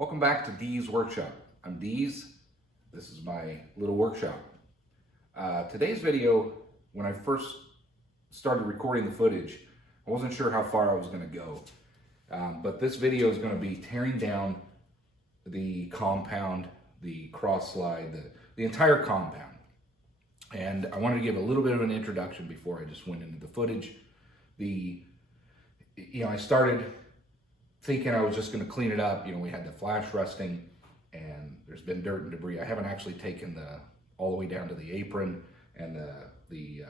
Welcome back to Dee's Workshop. I'm Dee's. This is my little workshop. Today's video, when I first started recording the footage, I wasn't sure how far I was going to go. But this video is going to be tearing down the compound, the cross slide, the entire compound. And I wanted to give a little bit of an introduction before I just went into the footage. I started thinking I was just going to clean it up. We had the flash rusting and there's been dirt and debris. I haven't actually taken all the way down to the apron and the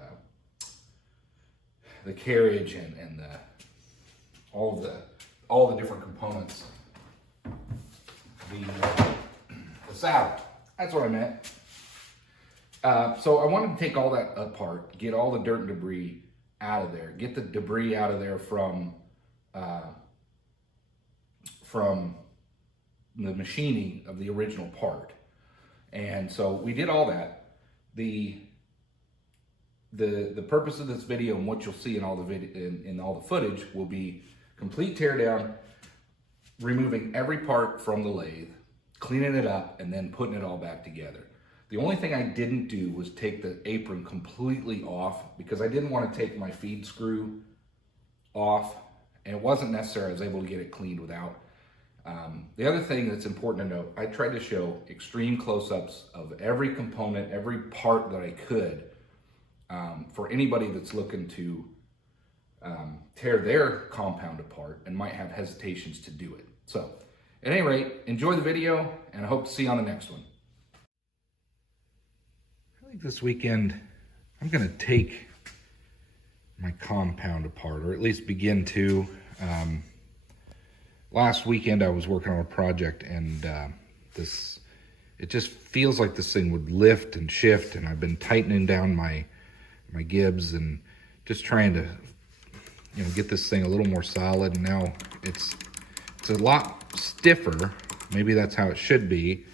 carriage and all the different components. The saddle, that's what I meant. So I wanted to take all that apart, get all the dirt and debris out of there, get the debris out of there from the machining of the original part. And so we did all that. The purpose of this video and what you'll see in all the footage will be complete teardown, removing every part from the lathe, cleaning it up, and then putting it all back together. The only thing I didn't do was take the apron completely off because I didn't want to take my feed screw off, and it wasn't necessary. I was able to get it cleaned without. The other thing that's important to note, I tried to show extreme close-ups of every component, every part that I could, for anybody that's looking to tear their compound apart and might have hesitations to do it. So, at any rate, enjoy the video, and I hope to see you on the next one. I think this weekend I'm going to take my compound apart, or at least begin to. Last weekend I was working on a project, and it just feels like this thing would lift and shift, and I've been tightening down my gibs and just trying to get this thing a little more solid. And now it's a lot stiffer. Maybe that's how it should be,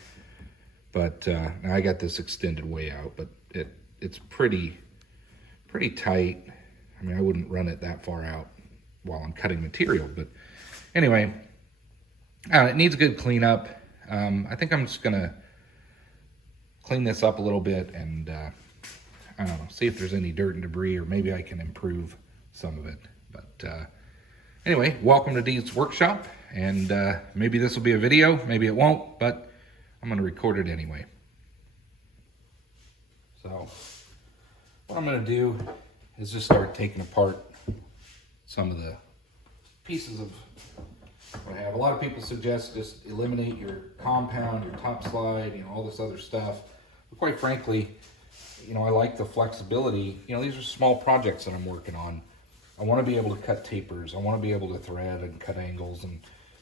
but now I got this extended way out, but it's pretty tight. I mean, I wouldn't run it that far out while I'm cutting material, but anyway, it needs a good cleanup. I think I'm just gonna clean this up a little bit and I don't know, see if there's any dirt and debris, or maybe I can improve some of it. But anyway, welcome to Dee's Workshop, and maybe this will be a video, maybe it won't, but I'm gonna record it anyway. So what I'm gonna do is just start taking apart some of the pieces of what I have. A lot of people suggest just eliminate your compound, your top slide, all this other stuff. But quite frankly, I like the flexibility. These are small projects that I'm working on. I want to be able to cut tapers. I want to be able to thread and cut angles, and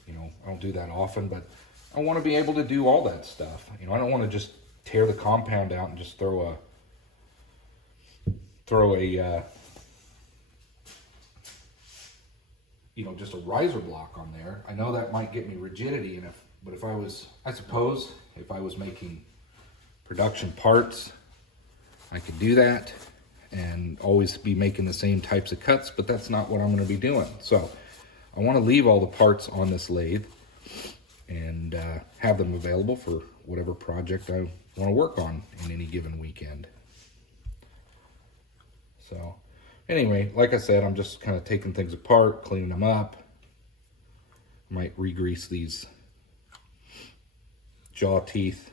I don't do that often, but I want to be able to do all that stuff. I don't want to just tear the compound out and just throw a just a riser block on there. I know that might get me rigidity, but I suppose if I was making production parts, I could do that and always be making the same types of cuts, but that's not what I'm going to be doing. So I want to leave all the parts on this lathe and have them available for whatever project I want to work on in any given weekend. So anyway, like I said, I'm just kind of taking things apart, cleaning them up. Might re-grease these jaw teeth,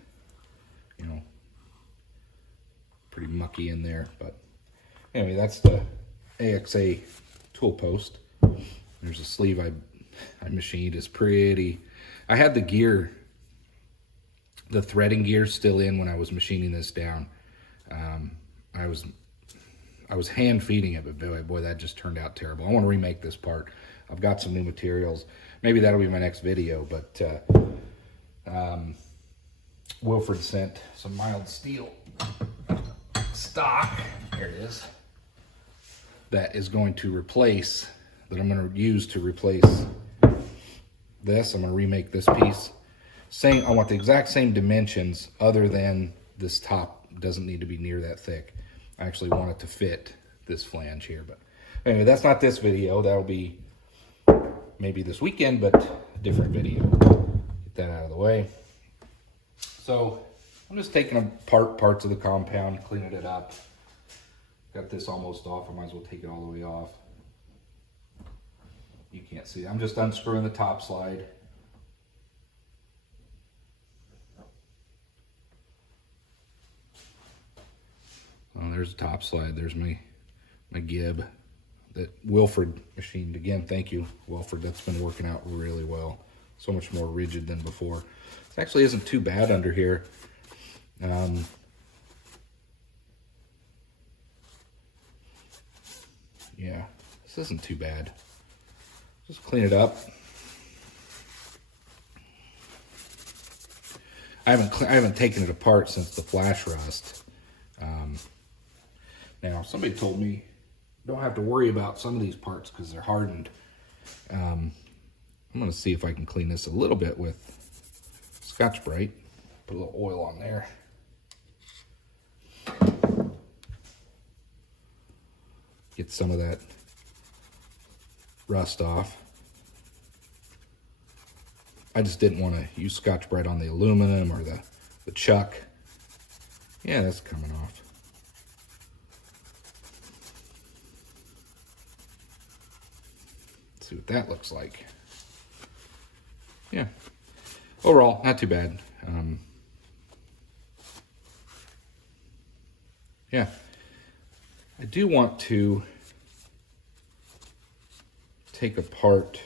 pretty mucky in there. But anyway, that's the AXA tool post. There's a sleeve I machined. It's pretty. I had the gear, the threading gear still in when I was machining this down. I was hand feeding it, but boy, that just turned out terrible. I want to remake this part. I've got some new materials. Maybe that'll be my next video, but Wilfred sent some mild steel stock. There it is. That is going to replace, that I'm going to use to replace this. I'm going to remake this piece. I want the exact same dimensions, other than this top doesn't need to be near that thick. I actually want it to fit this flange here, but anyway, that's not this video. That'll be maybe this weekend, but a different video. Get that out of the way. So I'm just taking apart parts of the compound, cleaning it up. Got this almost off. I might as well take it all the way off. You can't see it. I'm just unscrewing the top slide. Oh, there's the top slide. There's my gib that Wilfred machined. Again, thank you, Wilfred. That's been working out really well. So much more rigid than before. It actually isn't too bad under here. Yeah, this isn't too bad. Just clean it up. I haven't taken it apart since the flash rust. Now, somebody told me don't have to worry about some of these parts because they're hardened. I'm going to see if I can clean this a little bit with Scotch-Brite. Put a little oil on there. Get some of that rust off. I just didn't want to use Scotch-Brite on the aluminum or the chuck. Yeah, that's coming off. Let's see what that looks like. Yeah, overall, not too bad. Yeah, I do want to take apart.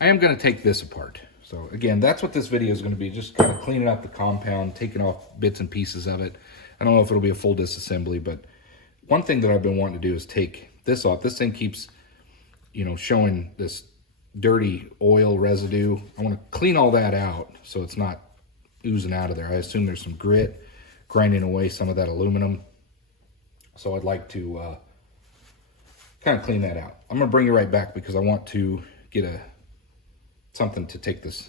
I am going to take this apart. So again, that's what this video is going to be, just kind of cleaning up the compound, taking off bits and pieces of it. I don't know if it'll be a full disassembly, but one thing that I've been wanting to do is take this off. This thing keeps, you know, showing this dirty oil residue. I want to clean all that out so it's not oozing out of there. I assume there's some grit grinding away some of that aluminum. So I'd like to kind of clean that out. I'm going to bring you right back because I want to get something to take this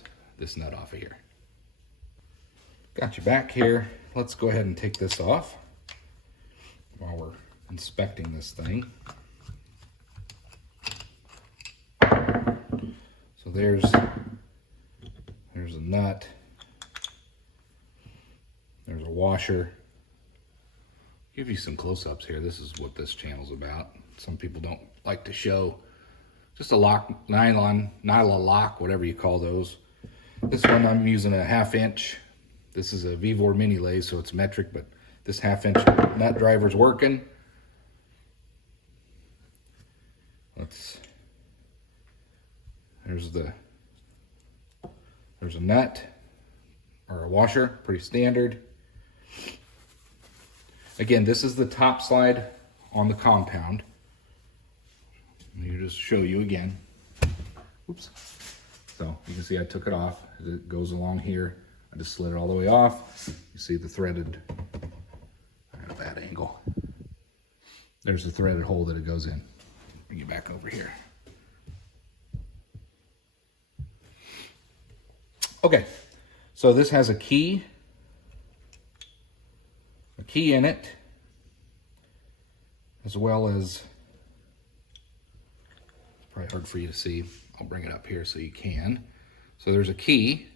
nut off of here. Got you back here. Let's go ahead and take this off while we're inspecting this thing. So there's a nut. There's a washer. Give you some close-ups here. This is what this channel's about. Some people don't like to show. Just a lock, nylon lock, whatever you call those. This one I'm using a 1/2 inch. This is a Vevor Mini Lathe, so it's metric, but this 1/2 inch nut driver's working. There's a nut or a washer, pretty standard. Again, this is the top slide on the compound. Let me just show you again. Oops. So you can see I took it off. It goes along here. I just slid it all the way off. You see the threaded, I got a bad angle. There's the threaded hole that it goes in. Bring it back over here. Okay, so this has a key in it, as well as, it's probably hard for you to see. I'll bring it up here so you can. So there's a key.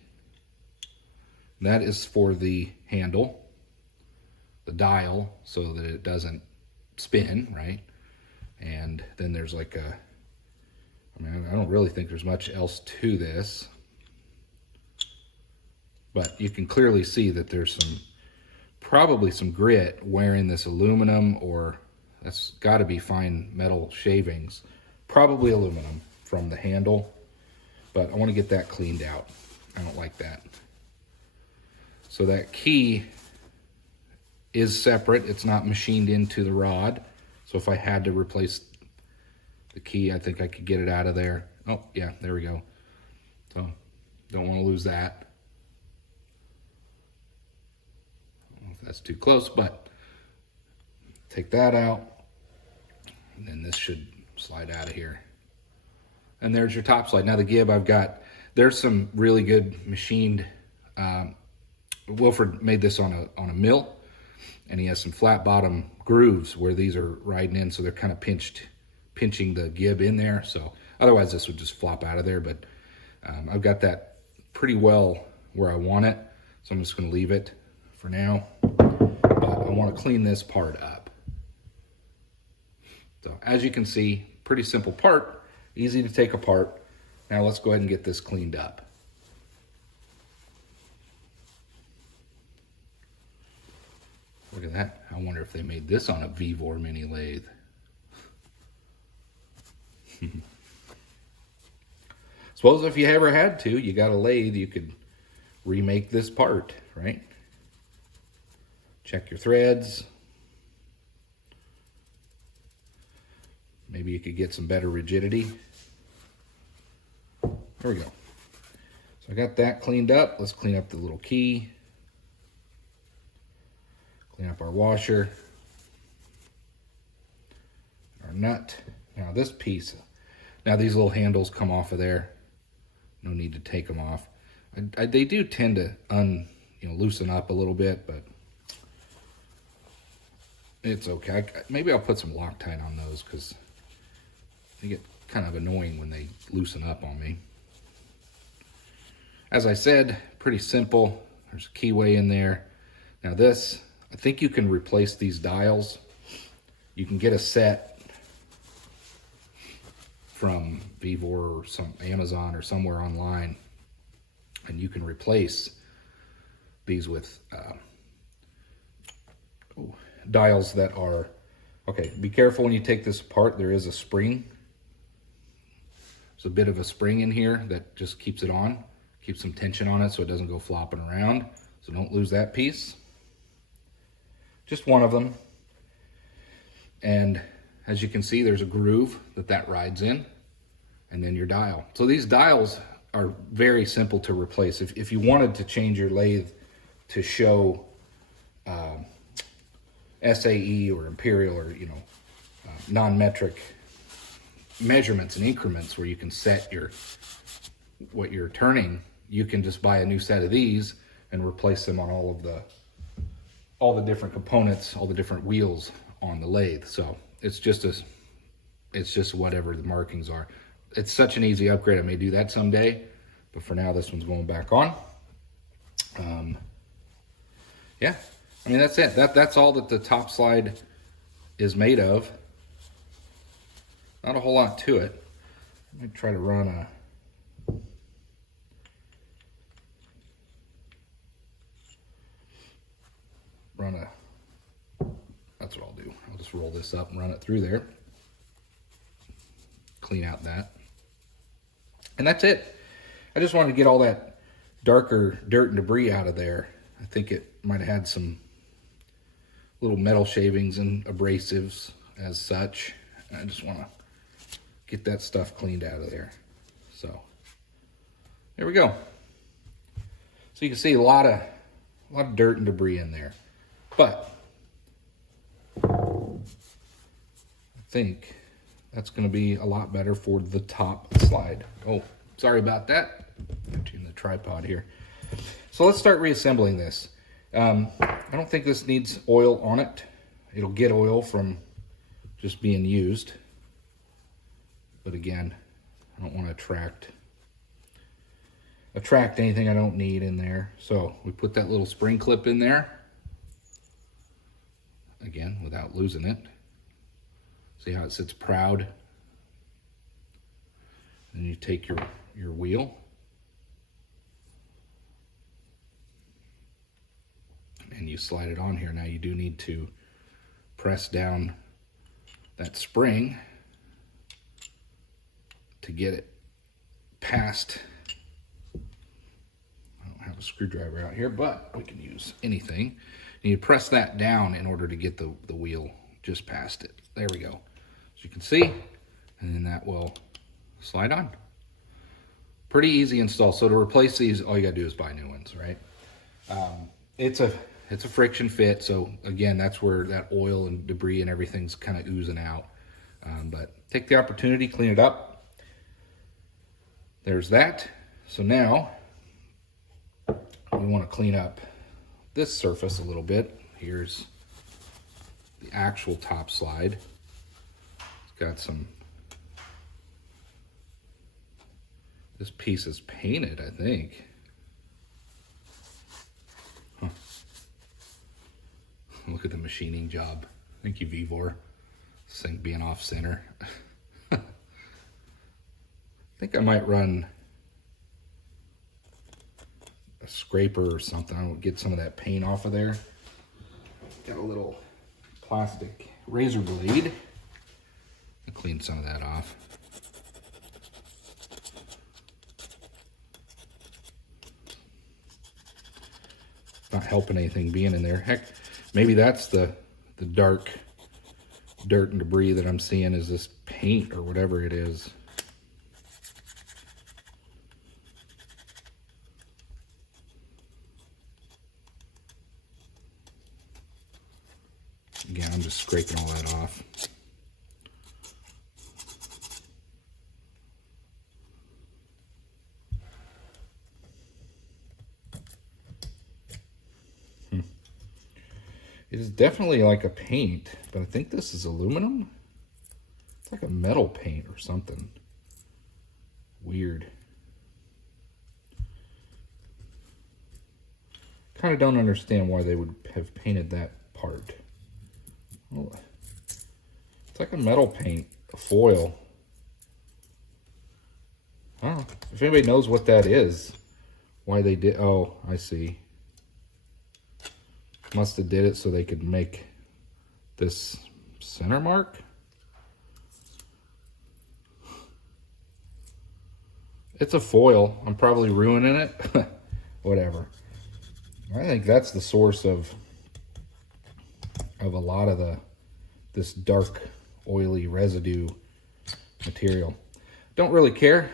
That is for the handle, the dial, so that it doesn't spin, right? And then there's like I don't really think there's much else to this, but you can clearly see that there's probably some grit wearing this aluminum, or that's got to be fine metal shavings, probably aluminum from the handle, but I want to get that cleaned out. I don't like that. So that key is separate. It's not machined into the rod. So if I had to replace the key, I think I could get it out of there. Oh yeah, there we go. So don't want to lose that. That's too close, but take that out, and then this should slide out of here. And there's your top slide. Now the gib I've got, there's some really good machined, Wilfred made this on a mill, and he has some flat bottom grooves where these are riding in, so they're kind of pinching the gib in there. So otherwise this would just flop out of there, but I've got that pretty well where I want it, so I'm just going to leave it for now. But I want to clean this part up. So as you can see, pretty simple part, easy to take apart. Now let's go ahead and get this cleaned up. Look at that. I wonder if they made this on a Vevor Mini Lathe. Suppose if you ever had to, you got a lathe, you could remake this part, right? Check your threads. Maybe you could get some better rigidity. There we go. So I got that cleaned up. Let's clean up the little key. Clean up our washer. Our nut. Now this piece, now these little handles come off of there. No need to take them off. They do tend to loosen up a little bit, but it's okay. Maybe I'll put some Loctite on those because they get kind of annoying when they loosen up on me. As I said, pretty simple. There's a keyway in there. Now this, I think you can replace these dials. You can get a set from Vevor or some Amazon or somewhere online, and you can replace these with dials that are, okay, be careful when you take this apart. There is a spring. There's a bit of a spring in here that just keeps it on, keeps some tension on it so it doesn't go flopping around. So don't lose that piece. Just one of them. And as you can see, there's a groove that rides in, and then your dial. So these dials are very simple to replace. If you wanted to change your lathe to show SAE or imperial or non-metric measurements and increments where you can set what you're turning, you can just buy a new set of these and replace them on all the different components, all the different wheels on the lathe. So it's just whatever the markings are. It's such an easy upgrade. I may do that someday, but for now, this one's going back on. Yeah, I mean, that's it. That's all that the top slide is made of. Not a whole lot to it. Let me try to run that's what I'll do. I'll just roll this up and run it through there. Clean out that. And that's it. I just wanted to get all that darker dirt and debris out of there. I think it might have had some little metal shavings and abrasives as such. I just want to get that stuff cleaned out of there. So there we go. So you can see a lot of dirt and debris in there. But I think that's going to be a lot better for the top slide. Oh, sorry about that. Turn the tripod here. So let's start reassembling this. I don't think this needs oil on it. It'll get oil from just being used. But again, I don't want to attract anything I don't need in there. So we put that little spring clip in there. Again, without losing it. See how it sits proud? Then you take your wheel. And you slide it on here. Now you do need to press down that spring to get it past. I don't have a screwdriver out here, but we can use anything. And you press that down in order to get the wheel just past it. There we go. As you can see, and then that will slide on. Pretty easy install. So to replace these, all you gotta do is buy new ones, right? It's a friction fit. So again, that's where that oil and debris and everything's kind of oozing out. But take the opportunity, clean it up. There's that. So now we want to clean up this surface a little bit. Here's the actual top slide. It's got some, this piece is painted, I think. Look at the machining job. Thank you, Vevor. This thing being off center. I think I might run a scraper or something. I'll get some of that paint off of there. Got a little plastic razor blade. I'll clean some of that off. Not helping anything being in there. Heck, maybe that's the dark dirt and debris that I'm seeing is this paint or whatever it is. Again, I'm just scraping all that off. It is definitely like a paint, but I think this is aluminum. It's like a metal paint or something. Weird. Kind of don't understand why they would have painted that part. Oh, it's like a metal paint, a foil. I don't know. If anybody knows what that is, why they did. Oh, I see. Must have did it so they could make this center mark. It's a foil. I'm probably ruining it. Whatever. I think that's the source of a lot of this dark, oily residue material. Don't really care.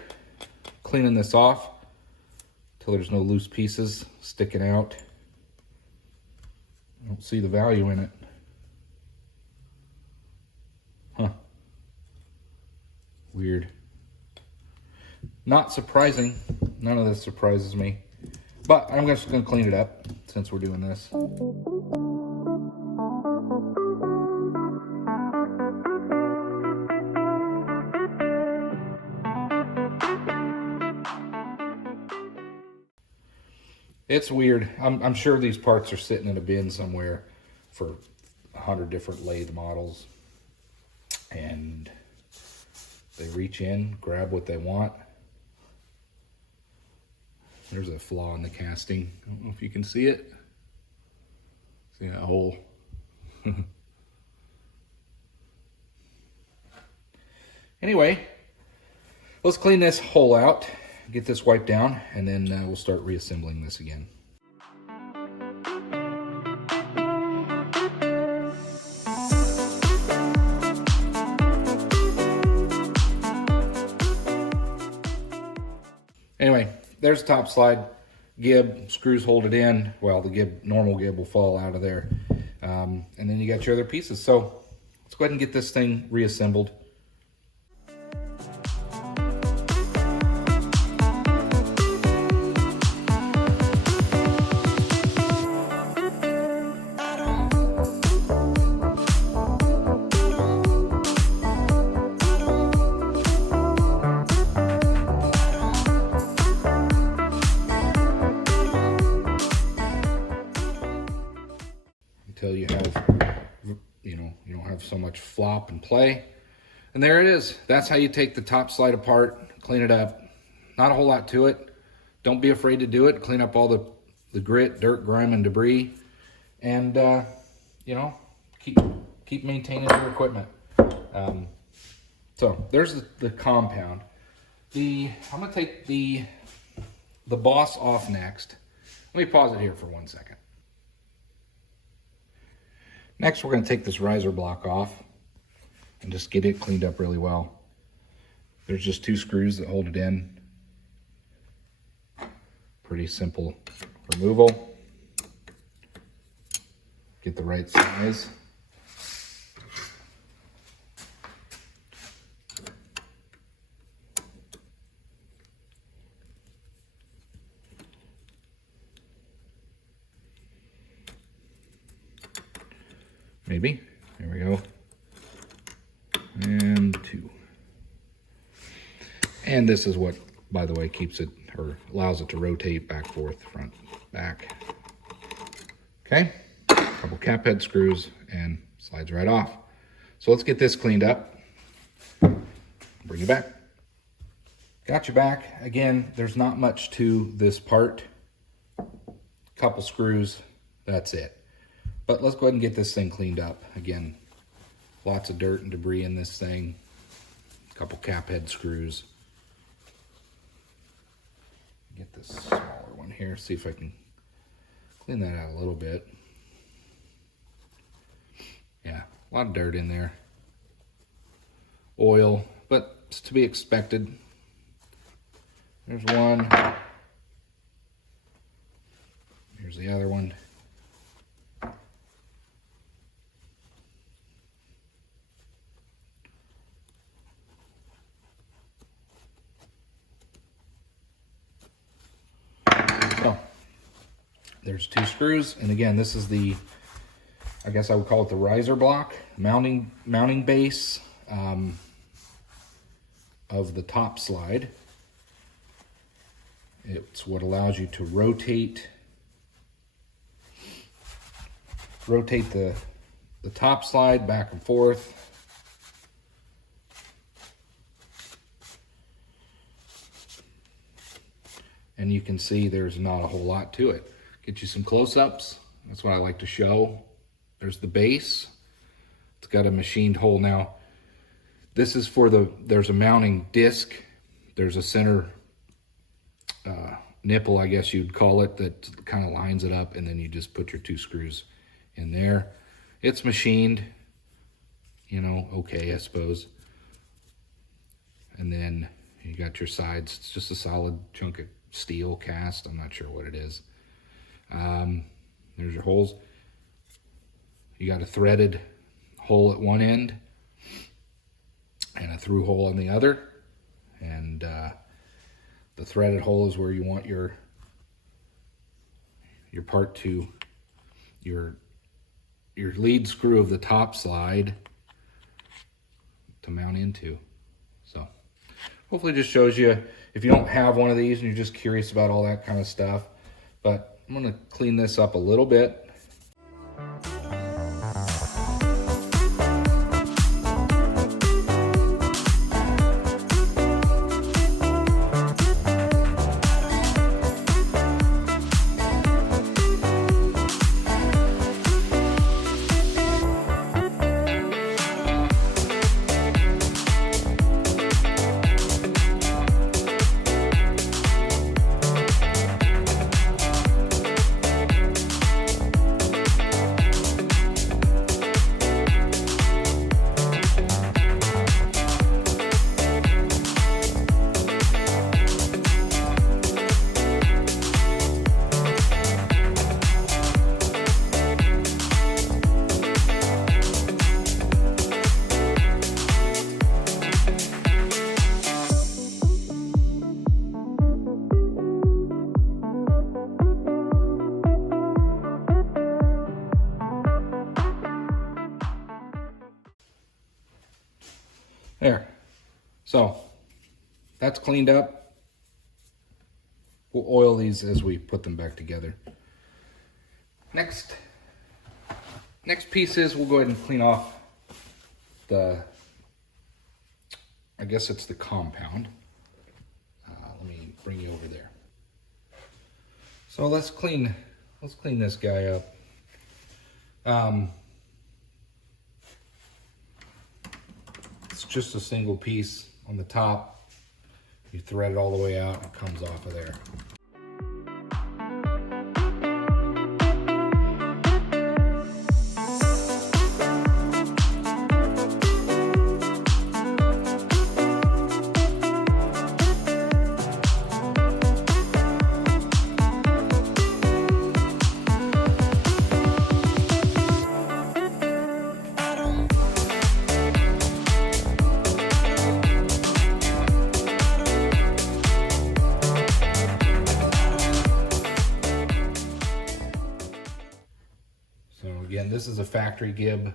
Cleaning this off till there's no loose pieces sticking out. I don't see the value in it. Huh. Weird. Not surprising. None of this surprises me. But I'm just going to clean it up since we're doing this. It's weird. I'm sure these parts are sitting in a bin somewhere for 100 different lathe models. And they reach in, grab what they want. There's a flaw in the casting. I don't know if you can see it. See that hole? Anyway, let's clean this hole out. Get this wiped down, and then we'll start reassembling this again. Anyway, there's the top slide. Gib, screws hold it in. Well, the gib, normal gib will fall out of there. And then you got your other pieces. So let's go ahead and get this thing reassembled. Until you have, you don't have so much flop and play. And there it is. That's how you take the top slide apart, clean it up. Not a whole lot to it. Don't be afraid to do it. Clean up all the grit, dirt, grime, and debris. And, keep maintaining your equipment. So there's the compound. I'm gonna take the boss off next. Let me pause it here for 1 second. Next, we're going to take this riser block off and just get it cleaned up really well. There's just 2 screws that hold it in. Pretty simple removal. Get the right size. Maybe. There we go. And 2. And this is what, by the way, keeps it, or allows it to rotate back, forth, front, back. Okay. couple cap head screws, and slides right off. So let's get this cleaned up. Bring you back. Got you back. Again, there's not much to this part. Couple screws, that's it. But let's go ahead and get this thing cleaned up. Again, lots of dirt and debris in this thing. A couple cap head screws. Get this smaller one here, see if I can clean that out a little bit. Yeah, a lot of dirt in there. Oil, but it's to be expected. There's one. Here's the other one. So, there's 2 screws, and again, this is the, I guess I would call it the riser block, mounting base of the top slide. It's what allows you to rotate the top slide back and forth. And you can see there's not a whole lot to it. Get you some close-ups. That's what I like to show. There's the base. It's got a machined hole. Now, this is for there's a mounting disc. There's a center nipple, I guess you'd call it, that kind of lines it up, and then you just put your 2 screws in there. It's machined, you know, okay, I suppose. And then you got your sides. It's just a solid chunk of steel cast. I'm not sure what it is. There's your holes. You got a threaded hole at one end and a through hole on the other. And the threaded hole is where you want your part to, your lead screw of the top slide to mount into. So hopefully it just shows you, if you don't have one of these and you're just curious about all that kind of stuff. But I'm going to clean this up a little bit. There. So that's cleaned up. We'll oil these as we put them back together. Next piece is we'll go ahead and clean off the, I guess it's the compound. Let me bring you over there. So let's clean this guy up. It's just a single piece on the top. You thread it all the way out and it comes off of there. Again, this is a factory gib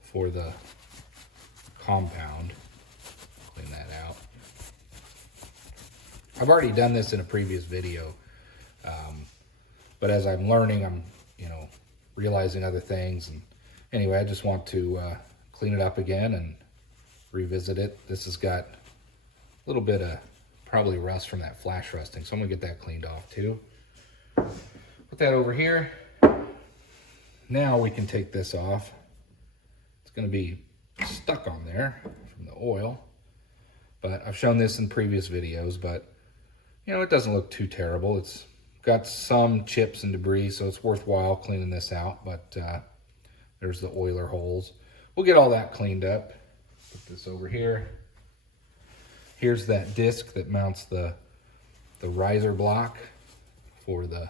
for the compound. Clean that out. I've already done this in a previous video, but as I'm learning, I'm you know, realizing other things. And anyway, I just want to clean it up again and revisit it. This has got a little bit of probably rust from that flash rusting, so I'm gonna get that cleaned off too. Put that over here. Now we can take this off. It's gonna be stuck on there from the oil, but I've shown this in previous videos, but you know, it doesn't look too terrible. It's got some chips and debris, so it's worthwhile cleaning this out, but there's the oiler holes. We'll get all that cleaned up. Put this over here. Here's that disc that mounts the riser block for that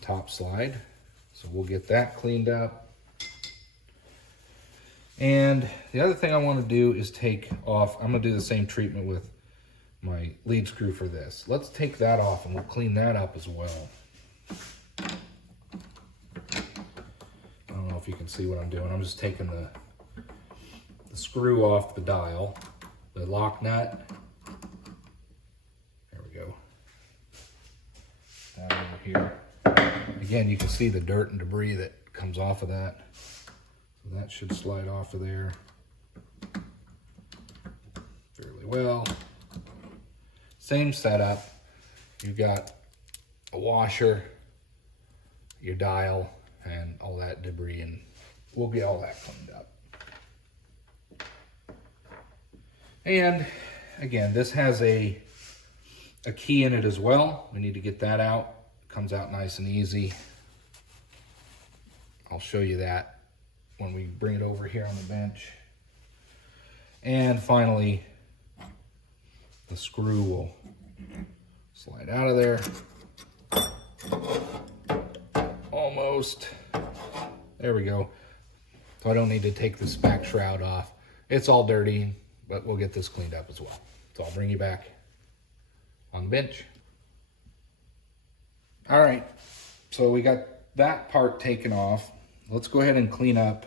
top slide. So we'll get that cleaned up. And the other thing I want to do is take off, I'm going to do the same treatment with my lead screw for this. Let's take that off and we'll clean that up as well. I don't know if you can see what I'm doing. I'm just taking the screw off the dial, the lock nut. There we go. That over here. Again, you can see the dirt and debris that comes off of that. So that should slide off of there fairly well. Same setup. You've got a washer, your dial, and all that debris, and we'll get all that cleaned up. And again, this has a key in it as well. We need to get that out. Comes out nice and easy. I'll show you that when we bring it over here on the bench. And finally, the screw will slide out of there. Almost. There we go. So I don't need to take the spack shroud off. It's all dirty, but we'll get this cleaned up as well. So I'll bring you back on the bench. All right, so we got that part taken off. Let's go ahead and clean up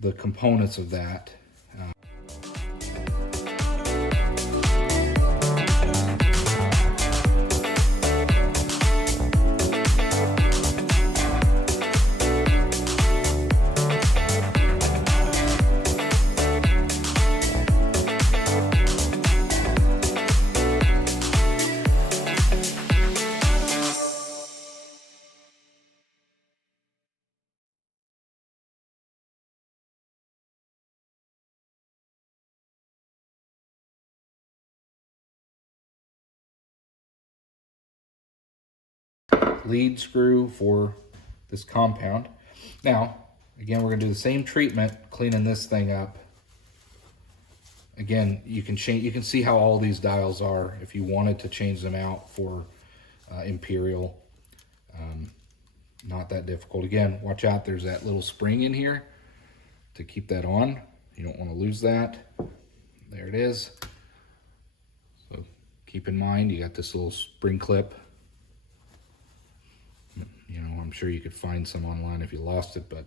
the components of that. Lead screw for this compound. Now, again, we're gonna do the same treatment, cleaning this thing up. Again, you can see how all these dials are if you wanted to change them out for Imperial. Not that difficult. Again, watch out, there's that little spring in here to keep that on. You don't want to lose that. There it is. So keep in mind, you got this little spring clip. You know, I'm sure you could find some online if you lost it, but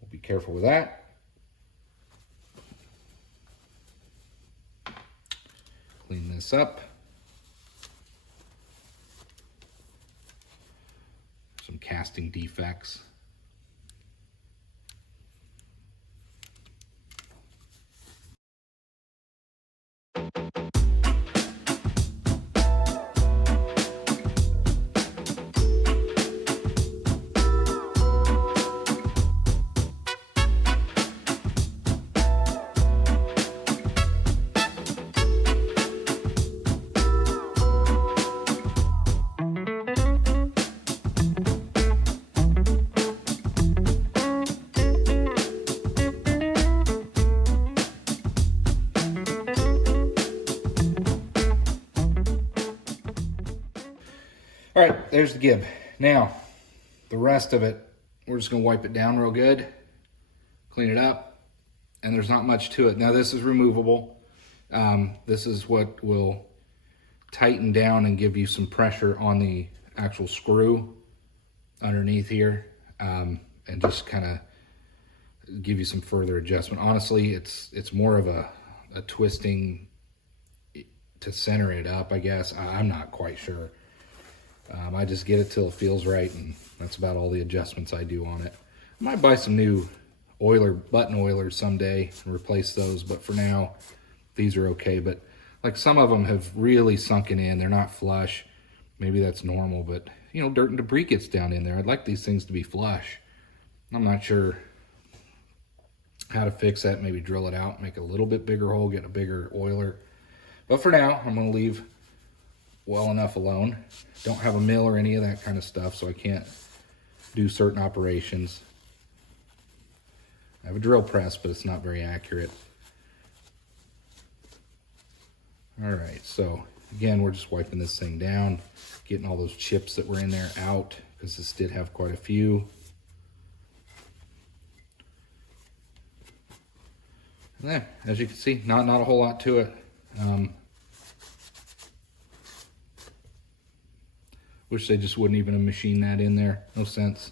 we'll be careful with that. Clean this up. Some casting defects. All right, there's the gib. Now, the rest of it, we're just gonna wipe it down real good, clean it up, and there's not much to it. Now this is removable. This is what will tighten down and give you some pressure on the actual screw underneath here, and just kind of give you some further adjustment. Honestly, it's more of a twisting to center it up, I guess. I'm not quite sure. I just get it till it feels right, and that's about all the adjustments I do on it. I might buy some new button oilers someday and replace those, but for now, these are okay. But like some of them have really sunken in. They're not flush. Maybe that's normal, but you know, dirt and debris gets down in there. I'd like these things to be flush. I'm not sure how to fix that. Maybe drill it out, make a little bit bigger hole, get a bigger oiler. But for now, I'm going to leave well enough alone. Don't have a mill or any of that kind of stuff, so I can't do certain operations. I have a drill press, but it's not very accurate. All right, so again, we're just wiping this thing down, getting all those chips that were in there out, because this did have quite a few. And there, as you can see, not a whole lot to it. Wish they just wouldn't even have machined that in there. No sense.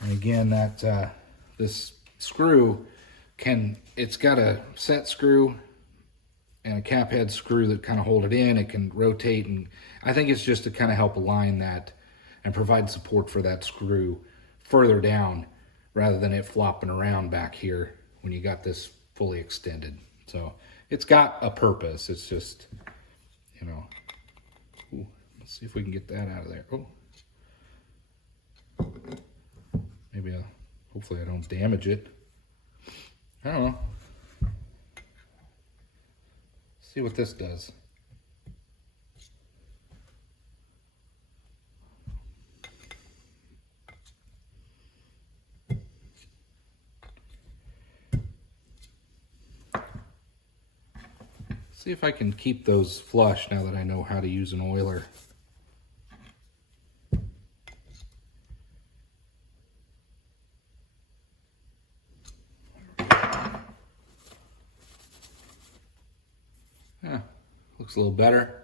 And again, this screw it's got a set screw and a cap head screw that kind of hold it in. It can rotate, and I think it's just to kind of help align that and provide support for that screw further down rather than it flopping around back here when you got this fully extended. So it's got a purpose. It's just, you know, ooh, let's see if we can get that out of there. Oh, maybe hopefully I don't damage it. I don't know. See what this does. See if I can keep those flush now that I know how to use an oiler. Yeah, looks a little better.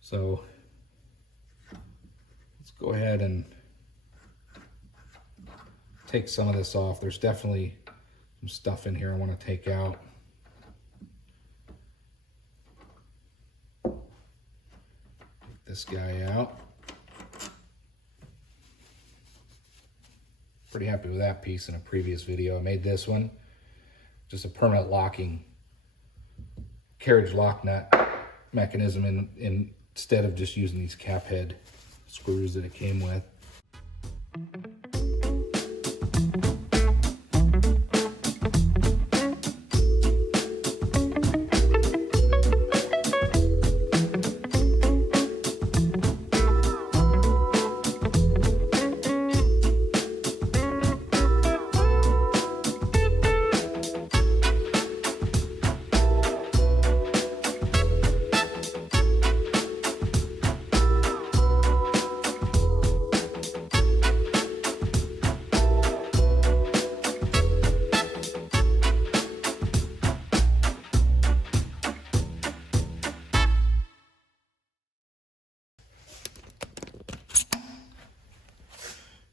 So let's go ahead and take some of this off. There's definitely some stuff in here I want to take out. Take this guy out. Pretty happy with that piece in a previous video. I made this one. Just a permanent carriage lock nut mechanism instead of just using these cap head screws that it came with.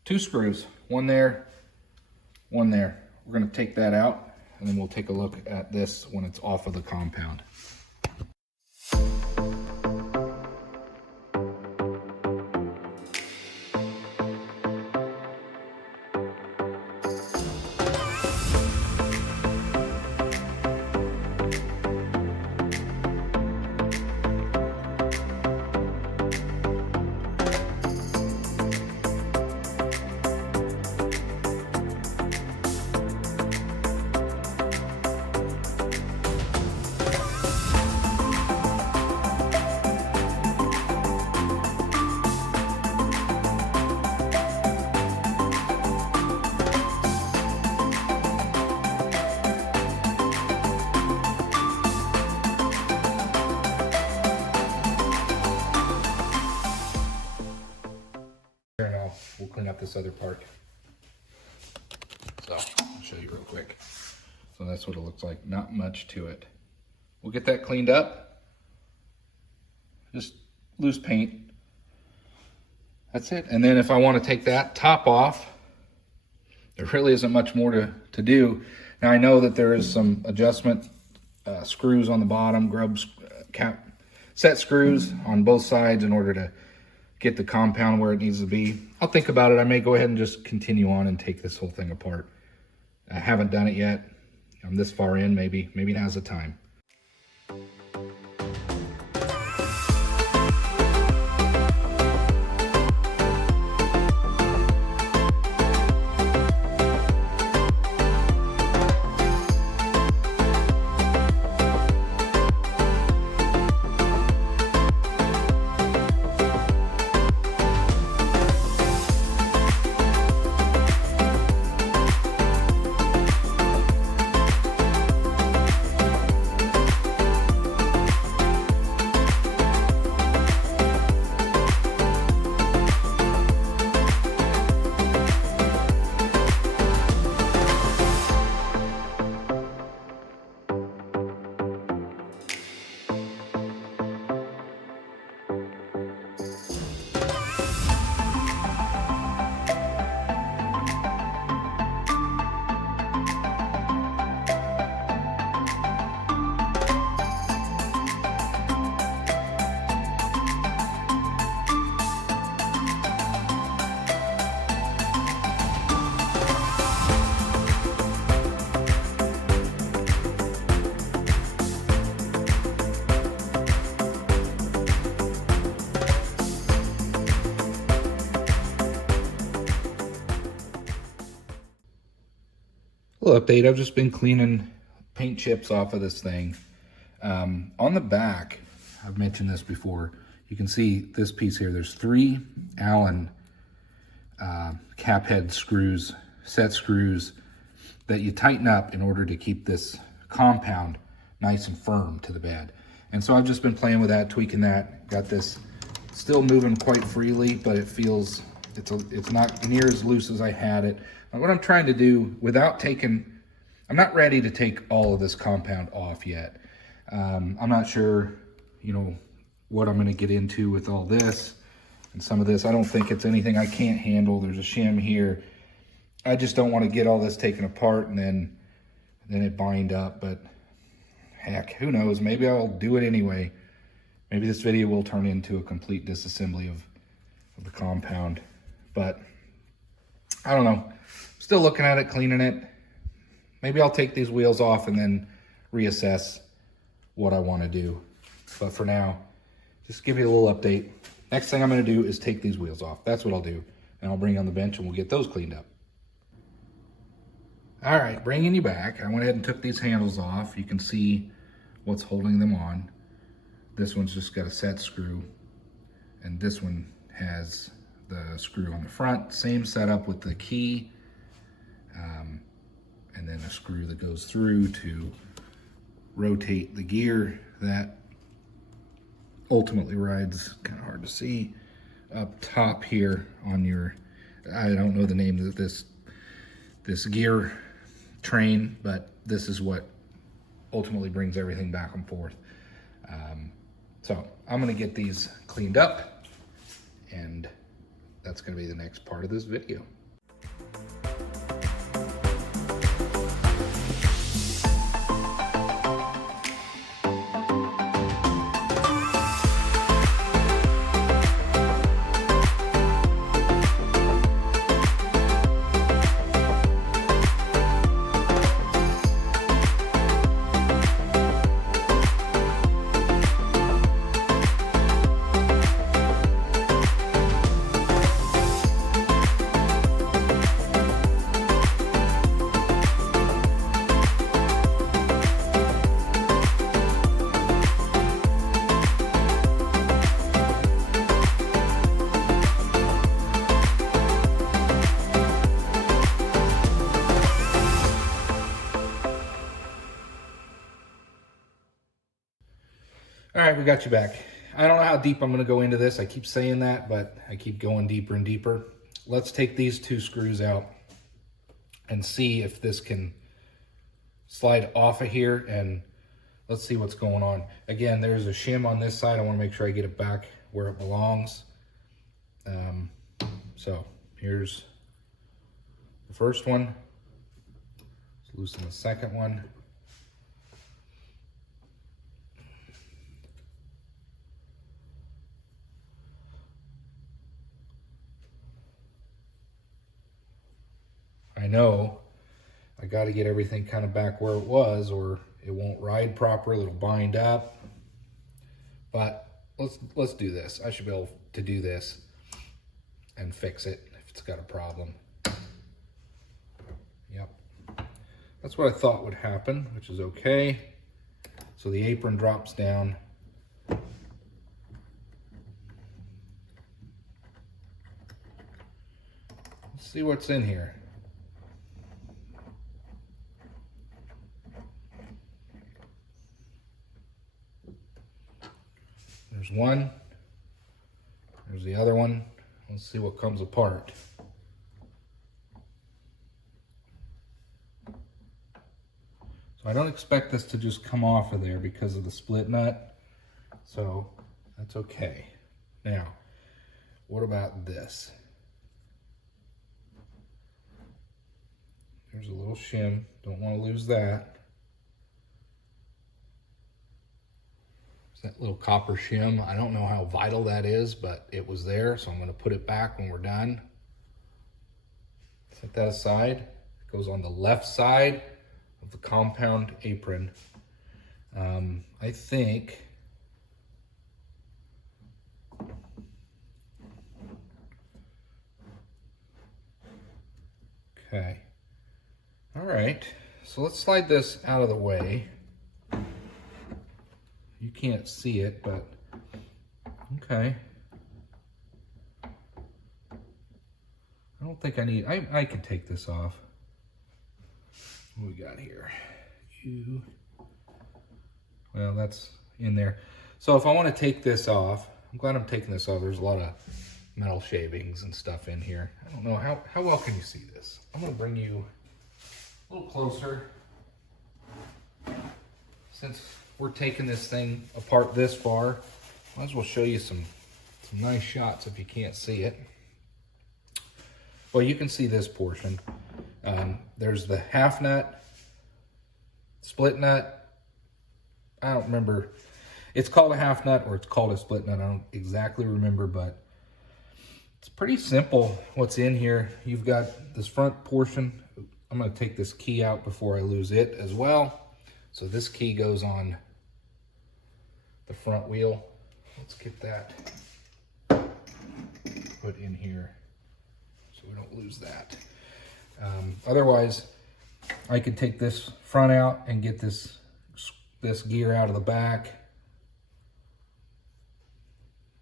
2 screws, one there, one there. We're gonna take that out and then we'll take a look at this when it's off of the compound. We'll clean up this other part. So I'll show you real quick. So that's what it looks like. Not much to it. We'll get that cleaned up. Just loose paint. That's it. And then if I want to take that top off, there really isn't much more to do. Now I know that there is some adjustment screws on the bottom, set screws on both sides in order to get the compound where it needs to be. I'll think about it. I may go ahead and just continue on and take this whole thing apart. I haven't done it yet. I'm this far in, maybe it has the time. Little update, I've just been cleaning paint chips off of this thing. On the back, I've mentioned this before, you can see this piece here, there's 3 Allen cap head screws, set screws, that you tighten up in order to keep this compound nice and firm to the bed. And so I've just been playing with that, tweaking that, got this still moving quite freely, but it feels, it's not near as loose as I had it. And what I'm trying to do without taking, I'm not ready to take all of this compound off yet. I'm not sure, you know, what I'm going to get into with all this and some of this. I don't think it's anything I can't handle. There's a shim here. I just don't want to get all this taken apart and then it bind up. But heck, who knows? Maybe I'll do it anyway. Maybe this video will turn into a complete disassembly of the compound. But I don't know. Still looking at it, cleaning it. Maybe I'll take these wheels off and then reassess what I want to do. But for now, just give you a little update. Next thing I'm going to do is take these wheels off. That's what I'll do. And I'll bring you on the bench and we'll get those cleaned up. All right, bringing you back. I went ahead and took these handles off. You can see what's holding them on. This one's just got a set screw. And this one has the screw on the front. Same setup with the key. And then a screw that goes through to rotate the gear that ultimately rides, kind of hard to see, up top here on your, I don't know the name of this gear train, but this is what ultimately brings everything back and forth. So I'm gonna get these cleaned up, and that's gonna be the next part of this video. right, we got you back. I don't know how deep I'm gonna go into this. I keep saying that, but I keep going deeper and deeper. Let's take these 2 screws out and see if this can slide off of here, and let's see what's going on. Again, there's a shim on this side. I wanna make sure I get it back where it belongs. So here's the first one. Let's loosen the second one. I know I got to get everything kind of back where it was, or it won't ride properly. It'll bind up. But let's do this. I should be able to do this and fix it if it's got a problem. Yep. That's what I thought would happen, which is okay. So the apron drops down. Let's see what's in here. There's one. There's the other one. Let's see what comes apart. So I don't expect this to just come off of there because of the split nut. So that's okay. Now, what about this? There's a little shim. Don't want to lose that. That little copper shim. I don't know how vital that is, but it was there, so I'm going to put it back when we're done. Set that aside. It goes on the left side of the compound apron. I think okay. All right, so let's slide this out of the way. You can't see it, but okay. I don't think I need, I can take this off. What we got here? Well, that's in there. So if I want to take this off, I'm glad I'm taking this off. There's a lot of metal shavings and stuff in here. I don't know, how well can you see this? I'm gonna bring you a little closer. Since we're taking this thing apart this far, might as well show you some nice shots if you can't see it. Well, you can see this portion. There's the half nut, split nut. I don't remember. It's called a half nut or it's called a split nut. I don't exactly remember, but it's pretty simple what's in here. You've got this front portion. I'm going to take this key out before I lose it as well. So this key goes on the front wheel. Let's get that put in here so we don't lose that. Otherwise, I could take this front out and get this gear out of the back.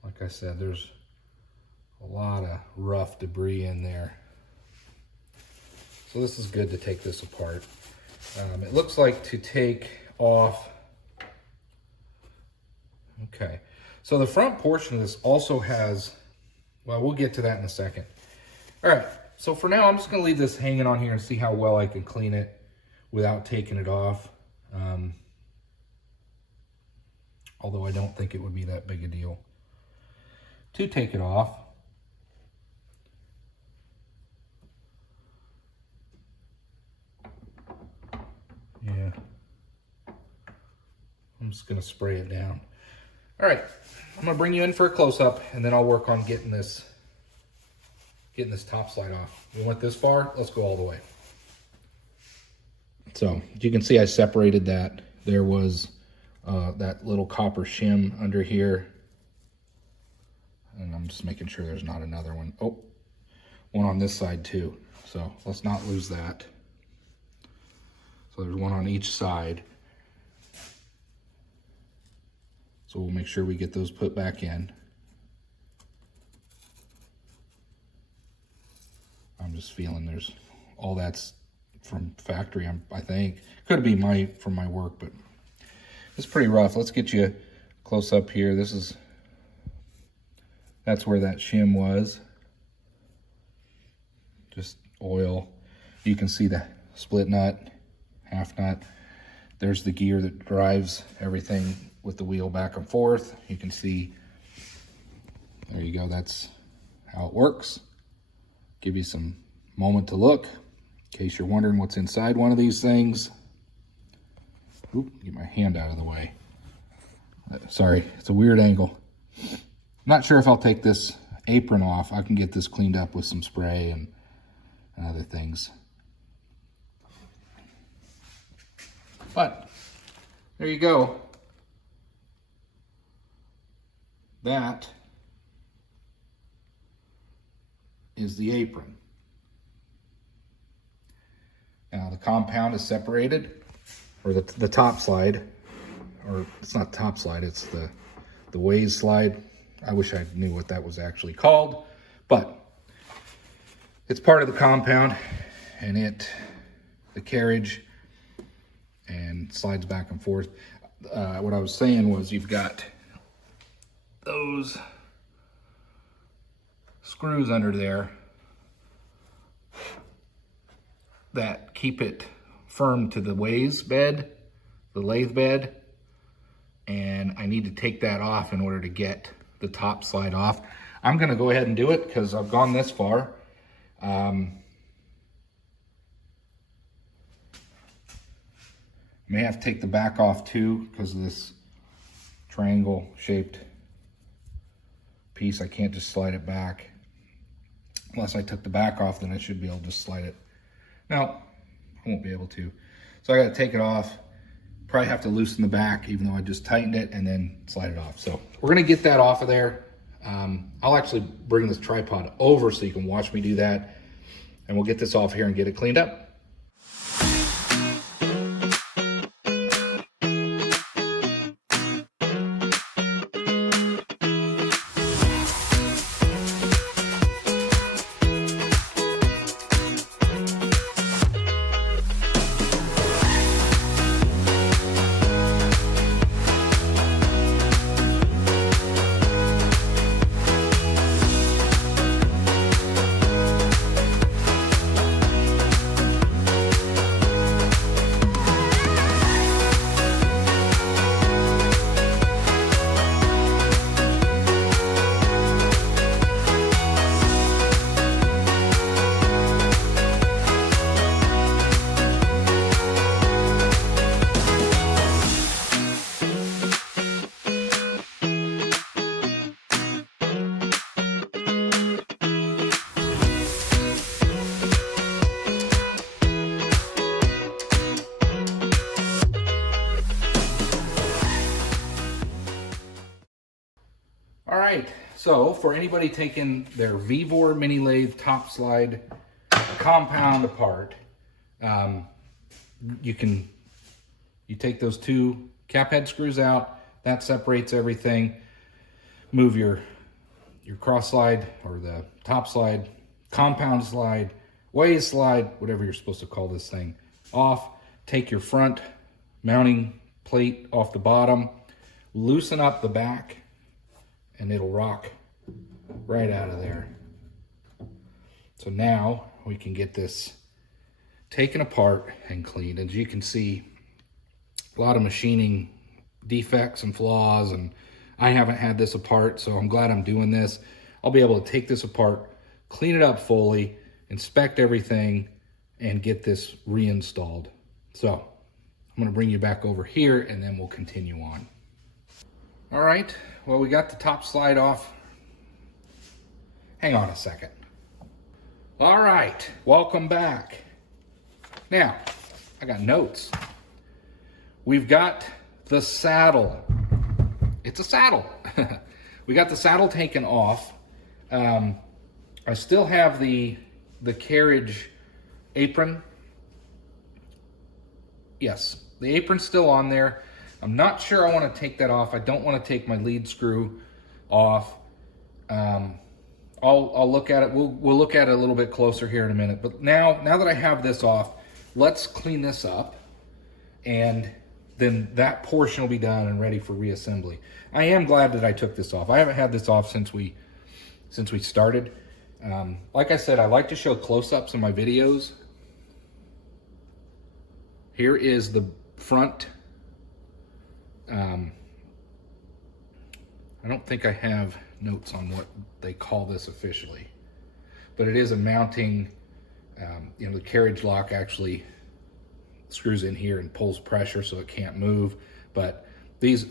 Like I said, there's a lot of rough debris in there. So this is good to take this apart. It looks like to take off. Okay, so the front portion of this also has, well, we'll get to that in a second. All right, so for now, I'm just gonna leave this hanging on here and see how well I can clean it without taking it off. Although I don't think it would be that big a deal to take it off. Yeah, I'm just gonna spray it down. All right, I'm gonna bring you in for a close-up and then I'll work on getting this top slide off. We went this far, let's go all the way. So you can see I separated that. There was that little copper shim under here. And I'm just making sure there's not another one. Oh, one on this side too. So let's not lose that. So there's one on each side. So we'll make sure we get those put back in. I'm just feeling there's all that's from factory, I think. Could be from my work, but it's pretty rough. Let's get you close up here. That's where that shim was. Just oil. You can see the split nut, half nut. There's the gear that drives everything with the wheel back and forth. You can see, there you go, that's how it works. Give you some moment to look in case you're wondering what's inside one of these things. Oop, get my hand out of the way. Sorry, it's a weird angle. I'm not sure if I'll take this apron off. I can get this cleaned up with some spray and other things. But there you go. That is the apron. Now the compound is separated, or the top slide, or it's not top slide, it's the ways slide. I wish I knew what that was actually called, but it's part of the compound, and the carriage and slides back and forth. What I was saying was you've got those screws under there that keep it firm to the ways bed, the lathe bed, and I need to take that off in order to get the top slide off. I'm gonna go ahead and do it because I've gone this far. May have to take the back off too because of this triangle shaped piece. I can't just slide it back. Unless I took the back off, then I should be able to just slide it. No, I won't be able to. So I gotta take it off. Probably have to loosen the back even though I just tightened it and then slide it off. So we're gonna get that off of there. I'll actually bring this tripod over so you can watch me do that. And we'll get this off here and get it cleaned up. All right, so for anybody taking their Vevor Mini Lathe top slide compound apart, you take those two cap head screws out, that separates everything. Move your cross slide or the top slide, compound slide, ways slide, whatever you're supposed to call this thing, off. Take your front mounting plate off the bottom, loosen up the back, and it'll rock right out of there. So now we can get this taken apart and cleaned. As you can see, a lot of machining defects and flaws, and I haven't had this apart, so I'm glad I'm doing this. I'll be able to take this apart, clean it up fully, inspect everything, and get this reinstalled. So I'm gonna bring you back over here and then we'll continue on. All right, well, we got the top slide off. Hang on a second. All right, welcome back. Now, I got notes. We've got the saddle. It's a saddle. We got the saddle taken off. I still have the carriage apron. Yes, the apron's still on there. I'm not sure I want to take that off. I don't want to take my lead screw off. I'll look at it. We'll look at it a little bit closer here in a minute. But now that I have this off, let's clean this up and then that portion will be done and ready for reassembly. I am glad that I took this off. I haven't had this off since we started. Like I said, I like to show close-ups in my videos. Here is the front. I don't think I have notes on what they call this officially, but it is a mounting, you know, the carriage lock actually screws in here and pulls pressure so it can't move, but these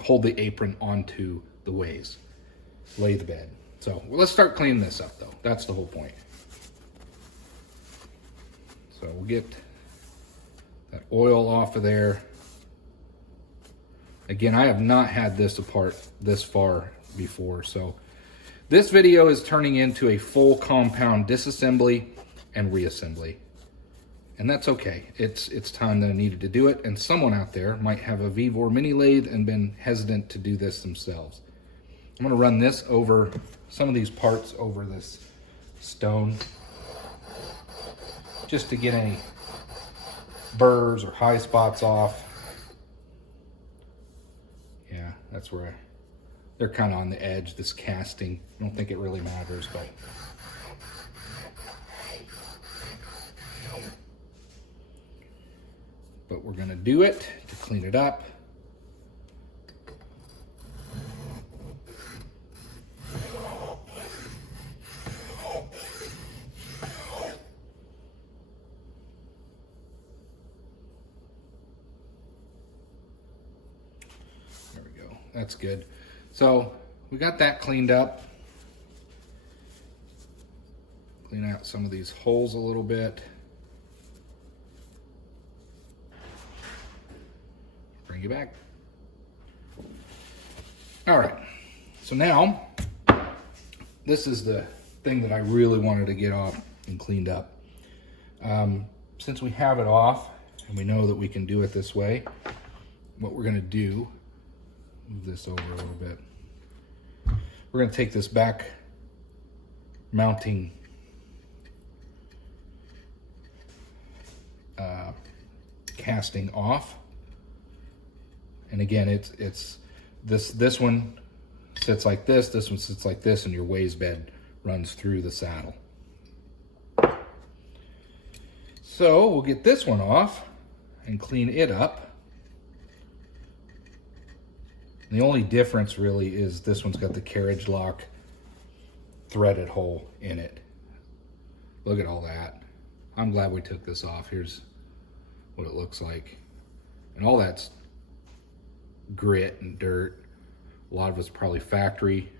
hold the apron onto the lathe bed. So well, let's start cleaning this up though. That's the whole point. So we'll get that oil off of there. Again, I have not had this apart this far before, so this video is turning into a full compound disassembly and reassembly. And that's okay. It's time that I needed to do it, and someone out there might have a Vevor Mini Lathe and been hesitant to do this themselves. I'm gonna run this over, some of these parts over this stone, just to get any burrs or high spots off. Yeah, that's where they're kind of on the edge, this casting. I don't think it really matters, but we're gonna do it to clean it up. There we go, that's good. So we got that cleaned up. Clean out some of these holes a little bit. Bring you back. All right, so now this is the thing that I really wanted to get off and cleaned up. Since we have it off and we know that we can do it this way, what we're gonna do, move this over a little bit. We're gonna take this back mounting casting off. And again, it's this one sits like this one sits like this, and your ways bed runs through the saddle. So we'll get this one off and clean it up. The only difference really is this one's got the carriage lock threaded hole in it. Look at all that. I'm glad we took this off. Here's what it looks like. And all that's grit and dirt. A lot of it's probably factory.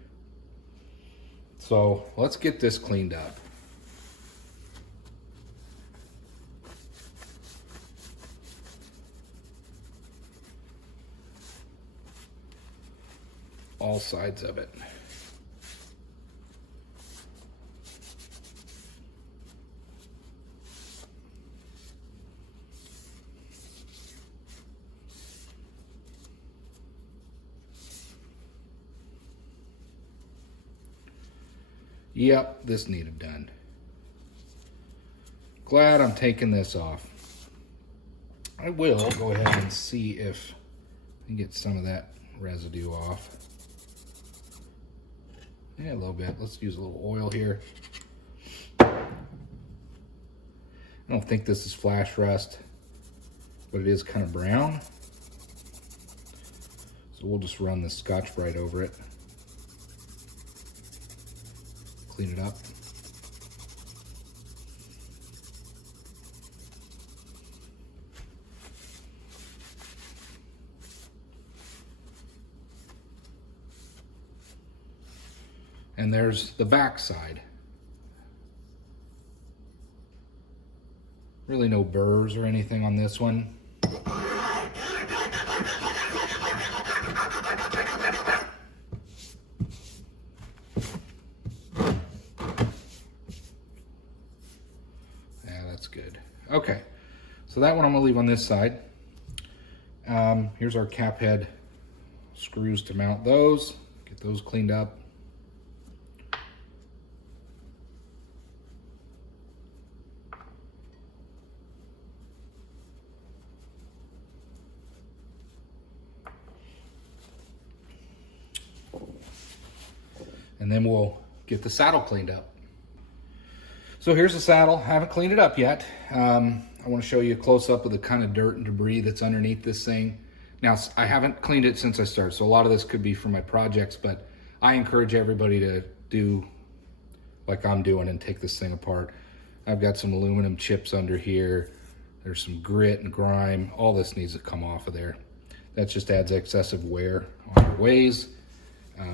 So let's get this cleaned up. All sides of it. Yep, this needed done. Glad I'm taking this off. I will go ahead and see if I can get some of that residue off. Yeah, a little bit. Let's use a little oil here. I don't think this is flash rust, but it is kind of brown. So we'll just run the Scotch-Brite over it. Clean it up. And there's the back side. Really no burrs or anything on this one. Yeah, that's good. Okay, so that one I'm gonna leave on this side. Here's our cap head screws to mount those. Get those cleaned up. and then we'll get the saddle cleaned up. So here's the saddle. I haven't cleaned it up yet. I want to show you a close-up of the kind of dirt and debris that's underneath this thing. Now, I haven't cleaned it since I started, so a lot of this could be from my projects, but I encourage everybody to do like I'm doing and take this thing apart. I've got some aluminum chips under here. There's some grit and grime. All this needs to come off of there. That just adds excessive wear on your ways.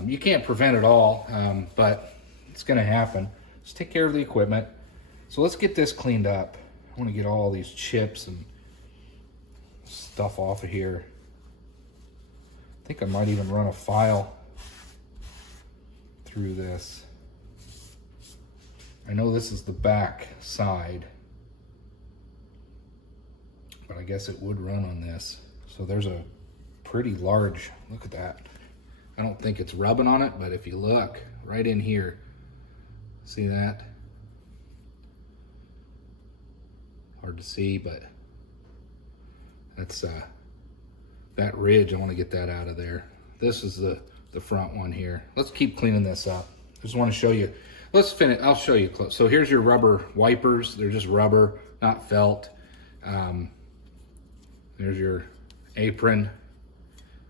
You can't prevent it all, but it's gonna happen. Just take care of the equipment. So let's get this cleaned up. I wanna get all these chips and stuff off of here. I think I might even run a file through this. I know this is the back side, but I guess it would run on this. So there's a pretty large, look at that. I don't think it's rubbing on it, but if you look right in here, see that? Hard to see, but that's that ridge. I want to get that out of there. This is the front one here. Let's keep cleaning this up. I just want to show you. Let's finish. I'll show you close. So here's your rubber wipers. They're just rubber, not felt. There's your apron.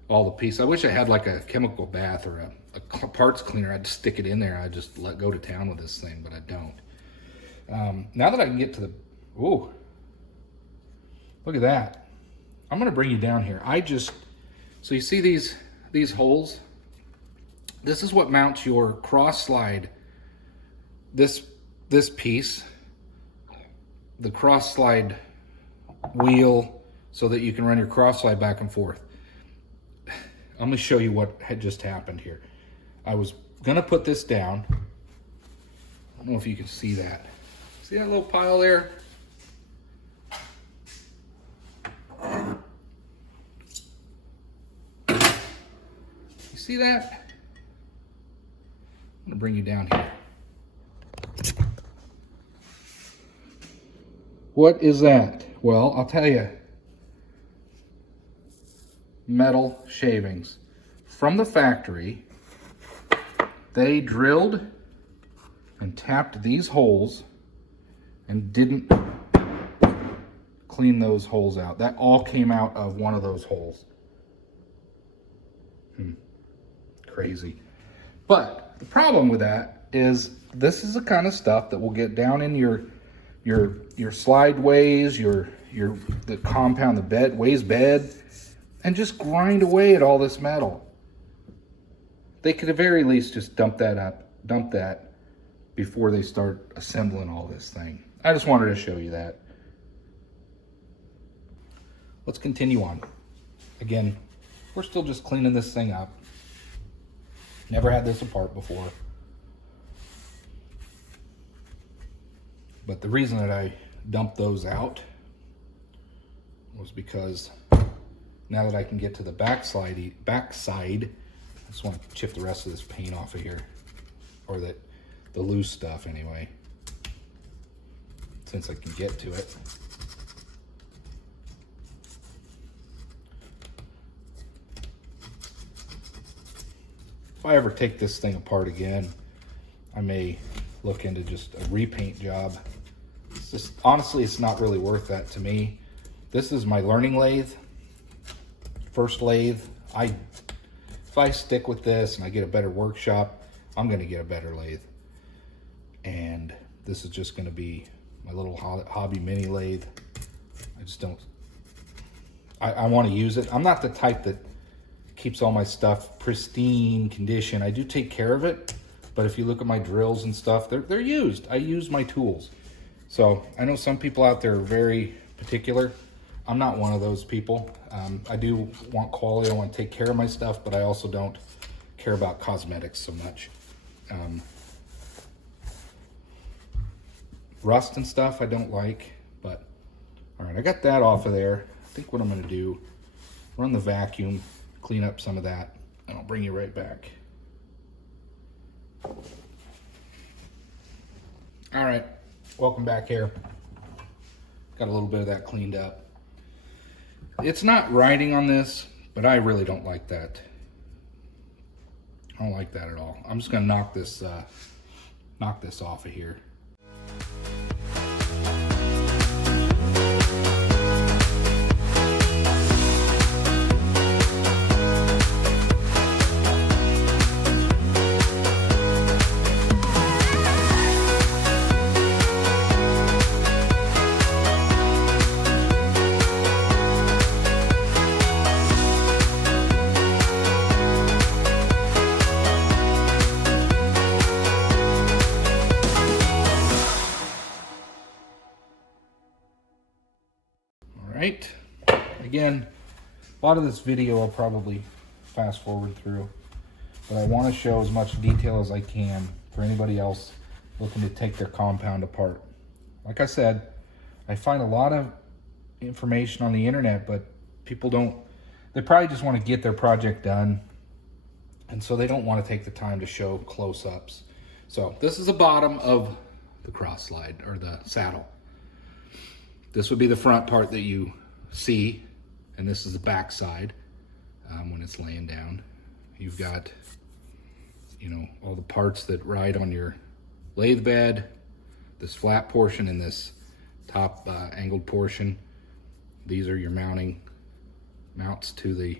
All the pieces. I wish I had like a chemical bath or a parts cleaner. I'd stick it in there. I'd just let go to town with this thing, but I don't. Now that I can get to the, ooh, look at that. I'm gonna bring you down here. So you see these holes? This is what mounts your cross slide. This piece, the cross slide wheel, so that you can run your cross slide back and forth. I'm gonna show you what had just happened here. I was gonna put this down. I don't know if you can see that. See that little pile there? You see that? I'm gonna bring you down here. What is that? Well, I'll tell you. Metal shavings. From the factory, they drilled and tapped these holes and didn't clean those holes out. That all came out of one of those holes. Crazy. But the problem with that is this is the kind of stuff that will get down in your slideways, the compound, the bed, and just grind away at all this metal. They could at the very least just dump that before they start assembling all this thing. I just wanted to show you that. Let's continue on. Again, we're still just cleaning this thing up. Never had this apart before. But the reason that I dumped those out was because now that I can get to the back side, I just want to chip the rest of this paint off of here, or the loose stuff anyway, since I can get to it. If I ever take this thing apart again, I may look into just a repaint job. It's just, honestly, it's not really worth that to me. This is my learning lathe, first lathe. If I stick with this and I get a better workshop, I'm gonna get a better lathe. And this is just gonna be my little hobby mini lathe. I just don't, I wanna use it. I'm not the type that keeps all my stuff pristine condition. I do take care of it, but if you look at my drills and stuff, they're used. I use my tools. So I know some people out there are very particular. I'm not one of those people. I do want quality. I want to take care of my stuff, but I also don't care about cosmetics so much. Rust and stuff I don't like, but all right, I got that off of there. I think what I'm going to do, run the vacuum, clean up some of that, and I'll bring you right back. All right, welcome back here. Got a little bit of that cleaned up. It's not writing on this, but I really don't like that. I don't like that at all. I'm just gonna knock this off of here. Right. Again, a lot of this video I'll probably fast forward through, but I want to show as much detail as I can for anybody else looking to take their compound apart. Like I said, I find a lot of information on the internet, but people they probably just want to get their project done, and so they don't want to take the time to show close-ups. So this is the bottom of the cross slide, or the saddle. This would be the front part that you see, and this is the back side when it's laying down. You've got, you know, all the parts that ride on your lathe bed, this flat portion and this top angled portion. These are your mounts to the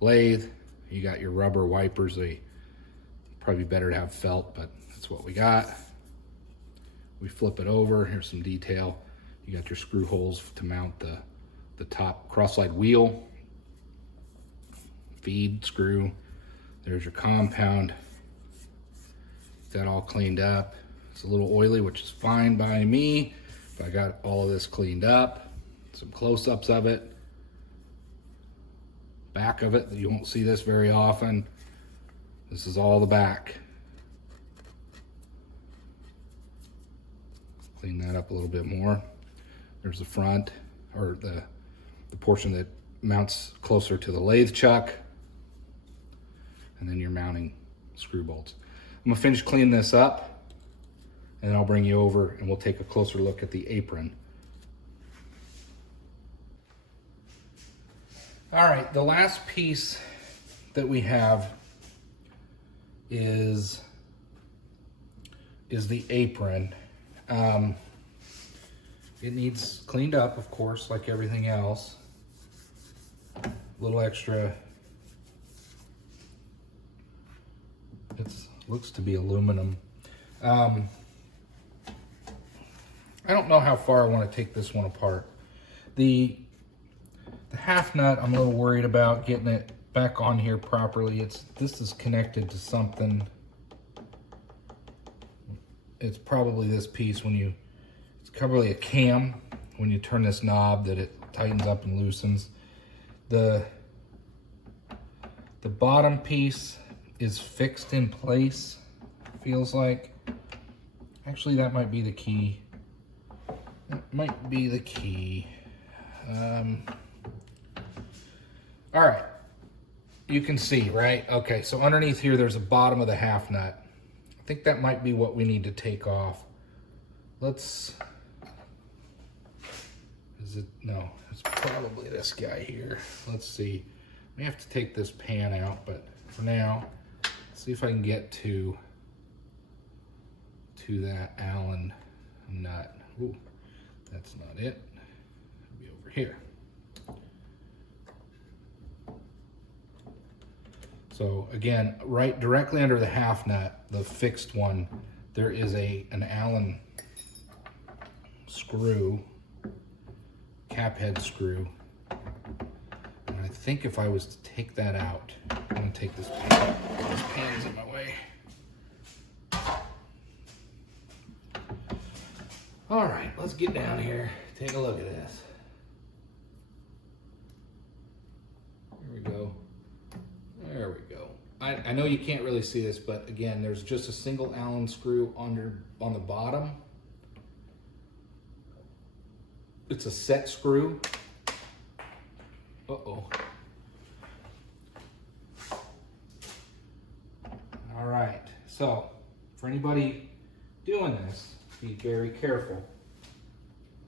lathe. You got your rubber wipers. They probably better to have felt, but that's what we got. We flip it over. Here's some detail. You got your screw holes to mount the top cross-slide wheel, feed screw. There's your compound. That all cleaned up. It's a little oily, which is fine by me, but I got all of this cleaned up. Some close-ups of it. Back of it, you won't see this very often. This is all the back. Clean that up a little bit more. There's the front, or the portion that mounts closer to the lathe chuck. And then you're mounting screw bolts. I'm gonna finish cleaning this up, and then I'll bring you over and we'll take a closer look at the apron. All right, the last piece that we have is the apron. It needs cleaned up, of course, like everything else. A little extra. It looks to be aluminum. I don't know how far I want to take this one apart. The half nut, I'm a little worried about getting it back on here properly. This is connected to something. It's probably this piece it's probably a cam when you turn this knob that it tightens up and loosens. The bottom piece is fixed in place, feels like. Actually, that might be the key. That might be the key. All right, you can see, right? Okay, so underneath here, there's a bottom of the half nut. I think that might be what we need to take off. No, it's probably this guy here. Let's see. We have to take this pan out, but for now, let's see if I can get to that Allen nut. Ooh, that's not it. It'll be over here. So again, right directly under the half nut, the fixed one, there is an Allen screw, cap head screw. And I think if I was to take that out, I'm gonna take this pan. This pan's in my way. All right, let's get down here. Take a look at this. Here we go. There we go. I know you can't really see this, but again, there's just a single Allen screw on the bottom. It's a set screw. Uh-oh. All right, so for anybody doing this, be very careful.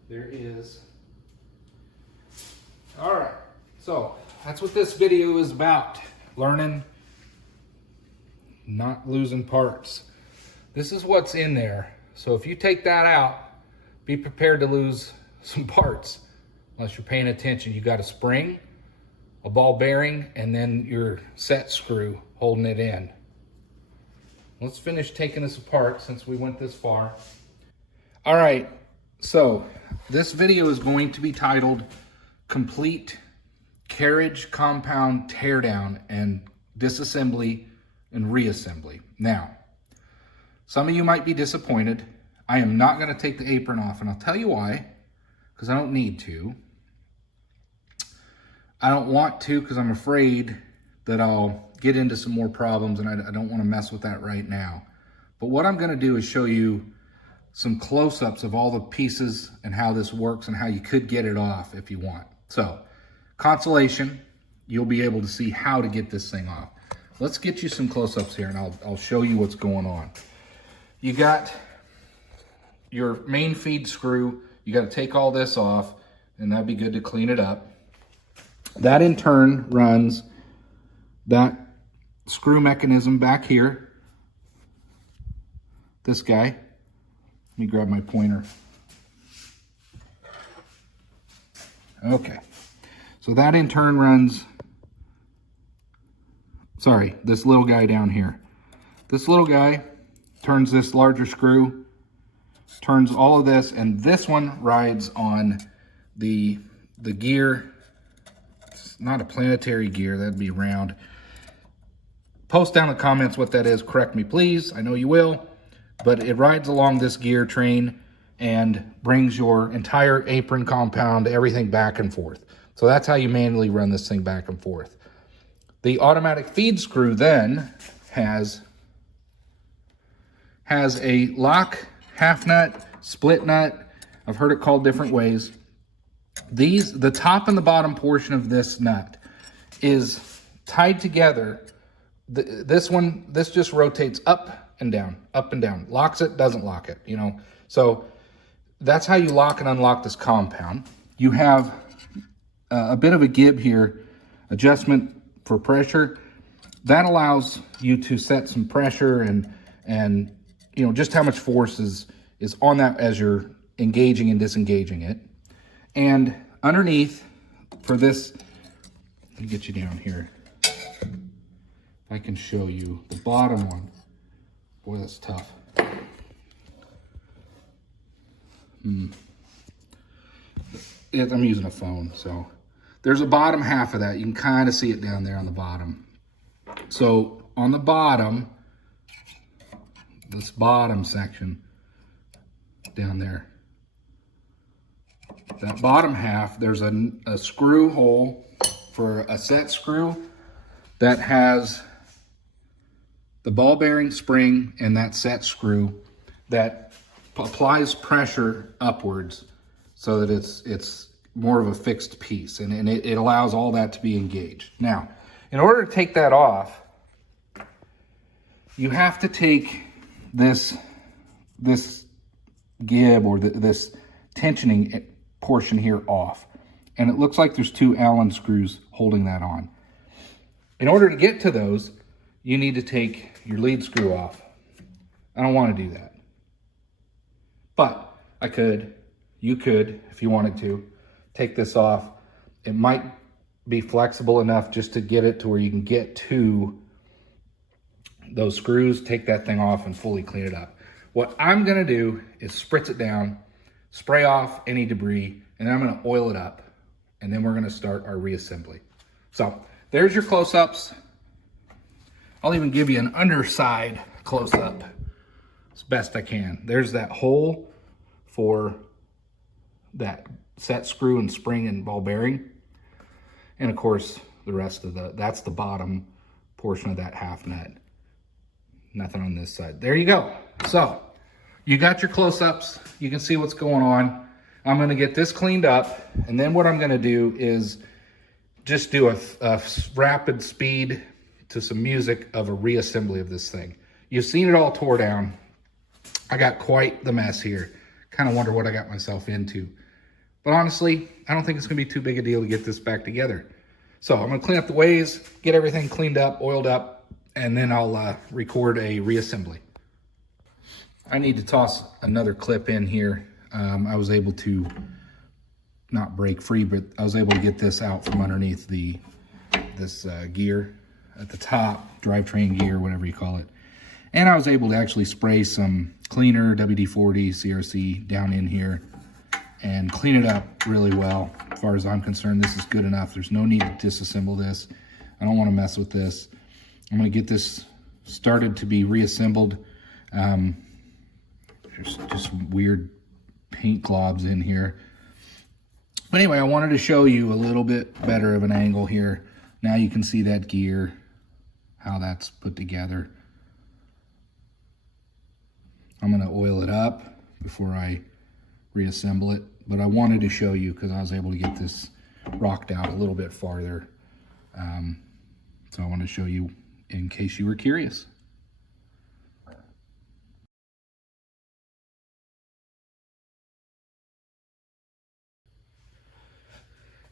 There is, all right, so that's what this video is about. Learning not losing parts. This is what's in there. So if you take that out, be prepared to lose some parts. Unless you're paying attention. You got a spring, a ball bearing, and then your set screw holding it in. Let's finish taking this apart since we went this far. All right, so this video is going to be titled Complete Carriage Compound Teardown and Disassembly and Reassembly. Now, some of you might be disappointed. I am not going to take the apron off, and I'll tell you why, because I don't need to. I don't want to because I'm afraid that I'll get into some more problems, and I don't want to mess with that right now. But what I'm going to do is show you some close-ups of all the pieces and how this works and how you could get it off if you want. So, consolation, you'll be able to see how to get this thing off. Let's get you some close-ups here, and I'll show you what's going on. You got your main feed screw. You got to take all this off, and that'd be good to clean it up. That in turn runs that screw mechanism back here. This guy. Let me grab my pointer. Okay. So that in turn runs, this little guy down here. This little guy turns this larger screw, turns all of this, and this one rides on the gear. It's not a planetary gear, that'd be round. Post down in the comments what that is, correct me please, I know you will. But it rides along this gear train and brings your entire apron compound, everything back and forth. So that's how you manually run this thing back and forth. The automatic feed screw then has a lock, half nut, split nut. I've heard it called different ways. The top and the bottom portion of this nut is tied together. This just rotates up and down, locks it, doesn't lock it, you know. So that's how you lock and unlock this compound. You have a bit of a gib here, adjustment for pressure. That allows you to set some pressure and you know, just how much force is on that as you're engaging and disengaging it. And underneath for this, let me get you down here. If I can show you the bottom one. Boy, that's tough. I'm using a phone, so there's a bottom half of that. You can kind of see it down there on the bottom. So on the bottom, this bottom section down there, that bottom half, there's a screw hole for a set screw that has the ball bearing spring and that set screw that applies pressure upwards so that it's more of a fixed piece, and it allows all that to be engaged. Now, in order to take that off, you have to take this gib or this tensioning portion here off, and it looks like there's two Allen screws holding that on. In order to get to those, you need to take your lead screw off. I don't want to do that. But you could, if you wanted to, take this off. It might be flexible enough just to get it to where you can get to those screws, take that thing off and fully clean it up. What I'm gonna do is spritz it down, spray off any debris, and then I'm gonna oil it up, and then we're gonna start our reassembly. So there's your close-ups. I'll even give you an underside close-up as best I can. There's that hole for that set screw and spring and ball bearing. And of course, the rest of that's the bottom portion of that half nut. Nothing on this side. There you go. So you got your close-ups. You can see what's going on. I'm gonna get this cleaned up, and then what I'm gonna do is just do a rapid speed to some music of a reassembly of this thing. You've seen it all tore down. I got quite the mess here. Kind of wonder what I got myself into. But honestly, I don't think it's gonna be too big a deal to get this back together. So I'm gonna clean up the ways, get everything cleaned up, oiled up, and then I'll record a reassembly. I need to toss another clip in here. I was able to not break free, but I was able to get this out from underneath this gear at the top, drivetrain gear, whatever you call it. And I was able to actually spray some cleaner, WD-40, CRC, down in here and clean it up really well. As far as I'm concerned, this is good enough. There's no need to disassemble this. I don't want to mess with this. I'm going to get this started to be reassembled. There's just weird paint globs in here. But anyway, I wanted to show you a little bit better of an angle here. Now you can see that gear, how that's put together. I'm going to oil it up before I reassemble it, but I wanted to show you because I was able to get this rocked out a little bit farther. So I want to show you in case you were curious.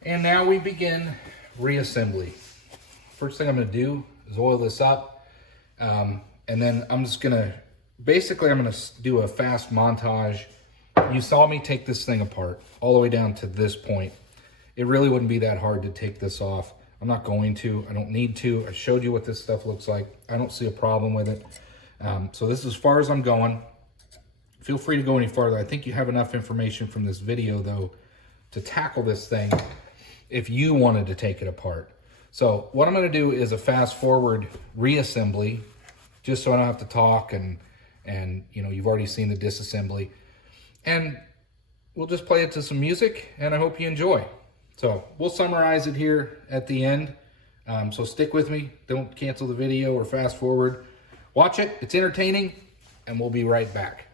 And now we begin reassembly. First thing I'm going to do is oil this up, and then I'm just going to, basically I'm going to do a fast montage. You saw me take this thing apart all the way down to this point. It really wouldn't be that hard to take this off. I'm not going to, I don't need to. I showed you what this stuff looks like. I don't see a problem with it. So this is as far as I'm going. Feel free to go any farther. I think you have enough information from this video though to tackle this thing if you wanted to take it apart. So what I'm going to do is a fast forward reassembly, just so I don't have to talk and you know, you've already seen the disassembly. And we'll just play it to some music, and I hope you enjoy. So we'll summarize it here at the end. So stick with me. Don't cancel the video or fast forward. Watch it. It's entertaining, and we'll be right back.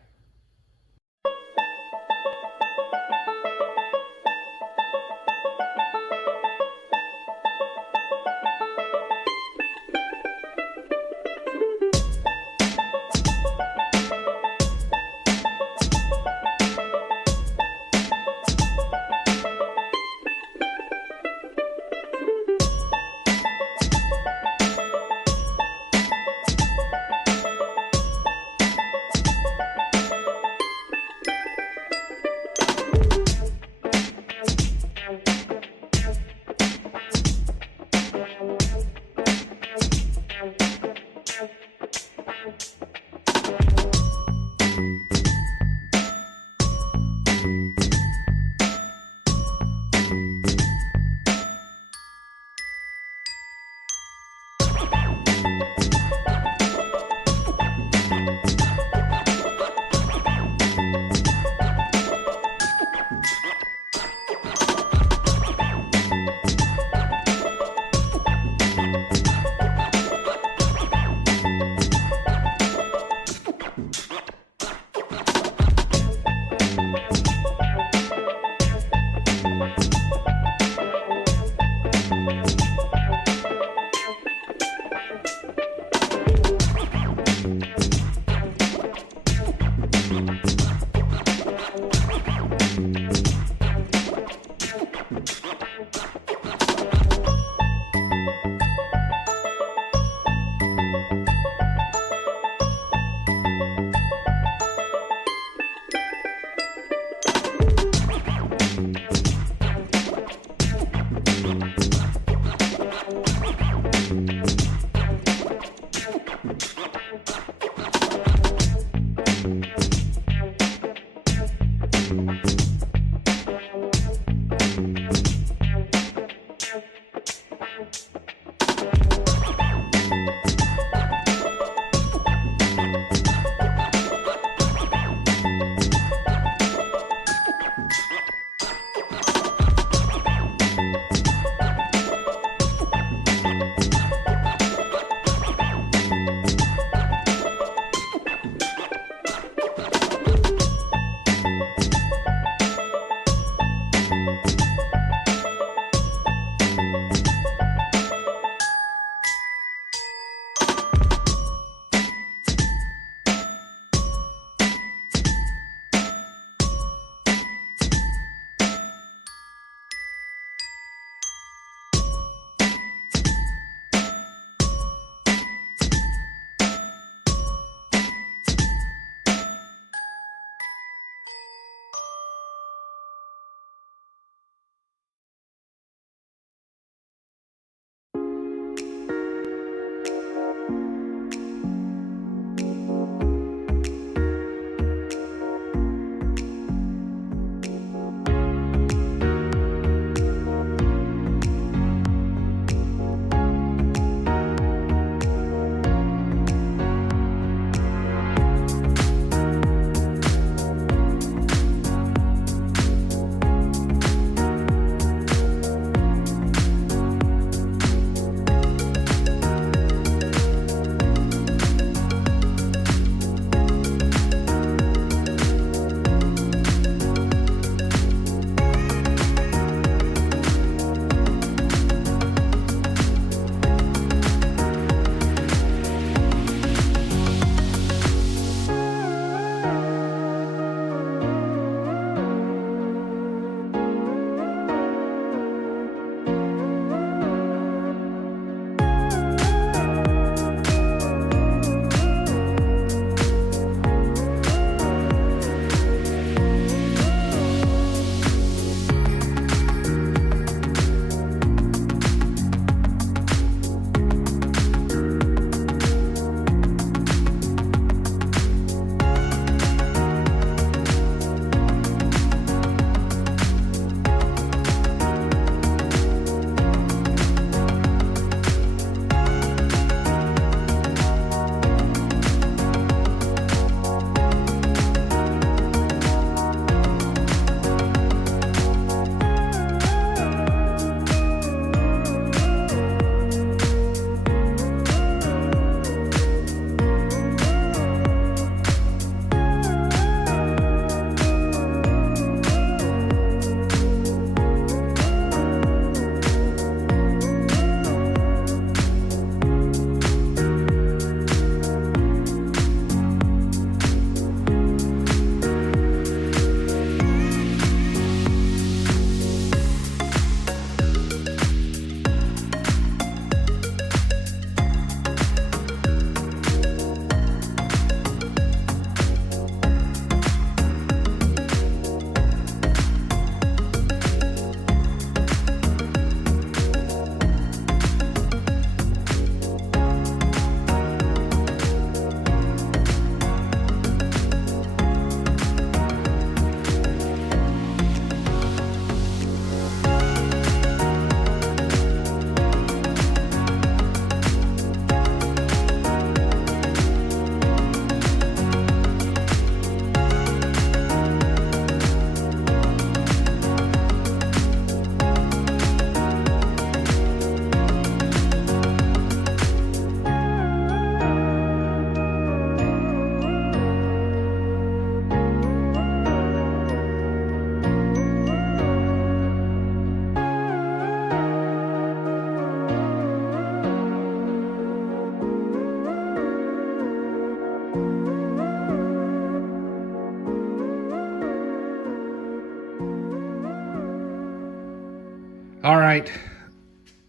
All right,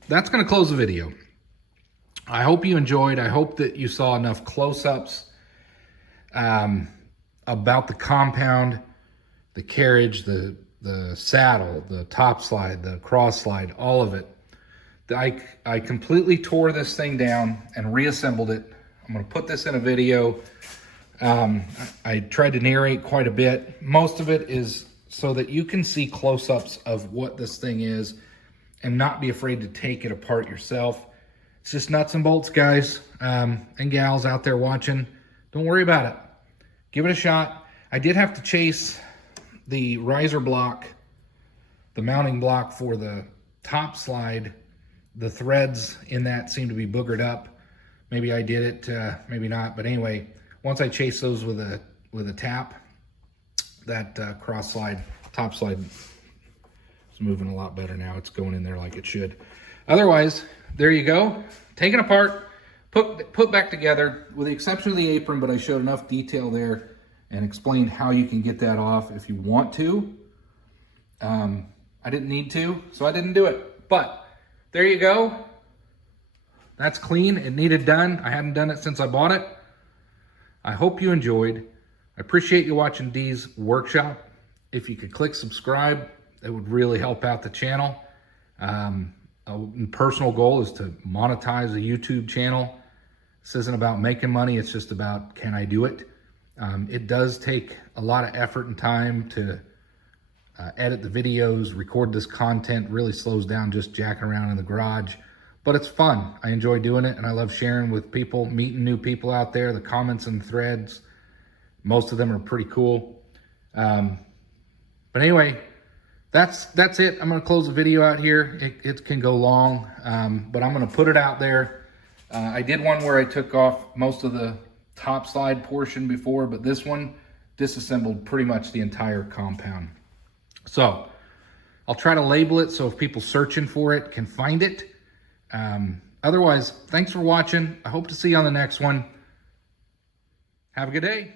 that's going to close the video. I hope you enjoyed. I hope that you saw enough close-ups about the compound, the carriage, the saddle, the top slide, the cross slide, all of it. I completely tore this thing down and reassembled it. I'm going to put this in a video. I tried to narrate quite a bit. Most of it is so that you can see close-ups of what this thing is and not be afraid to take it apart yourself. It's just nuts and bolts, guys and gals out there watching. Don't worry about it. Give it a shot. I did have to chase the riser block, the mounting block for the top slide. The threads in that seem to be boogered up. Maybe I did it, maybe not. But anyway, once I chase those with a tap, that cross slide, top slide is moving a lot better now. It's going in there like it should. Otherwise, there you go. Taken apart, put back together, with the exception of the apron, but I showed enough detail there and explained how you can get that off if you want to. I didn't need to, so I didn't do it. But there you go. That's clean. It needed done. I hadn't done it since I bought it. I hope you enjoyed. I appreciate you watching Dee's workshop. If you could click subscribe, that would really help out the channel. A personal goal is to monetize a YouTube channel. This isn't about making money. It's just about, can I do it? It does take a lot of effort and time to edit the videos, record this content. Really slows down just jacking around in the garage, but it's fun. I enjoy doing it, and I love sharing with people, meeting new people out there. The comments and threads, most of them are pretty cool. But anyway, that's it. I'm going to close the video out here. It can go long, but I'm going to put it out there. I did one where I took off most of the top slide portion before, but this one disassembled pretty much the entire compound. So I'll try to label it so if people searching for it can find it. Otherwise, thanks for watching. I hope to see you on the next one. Have a good day.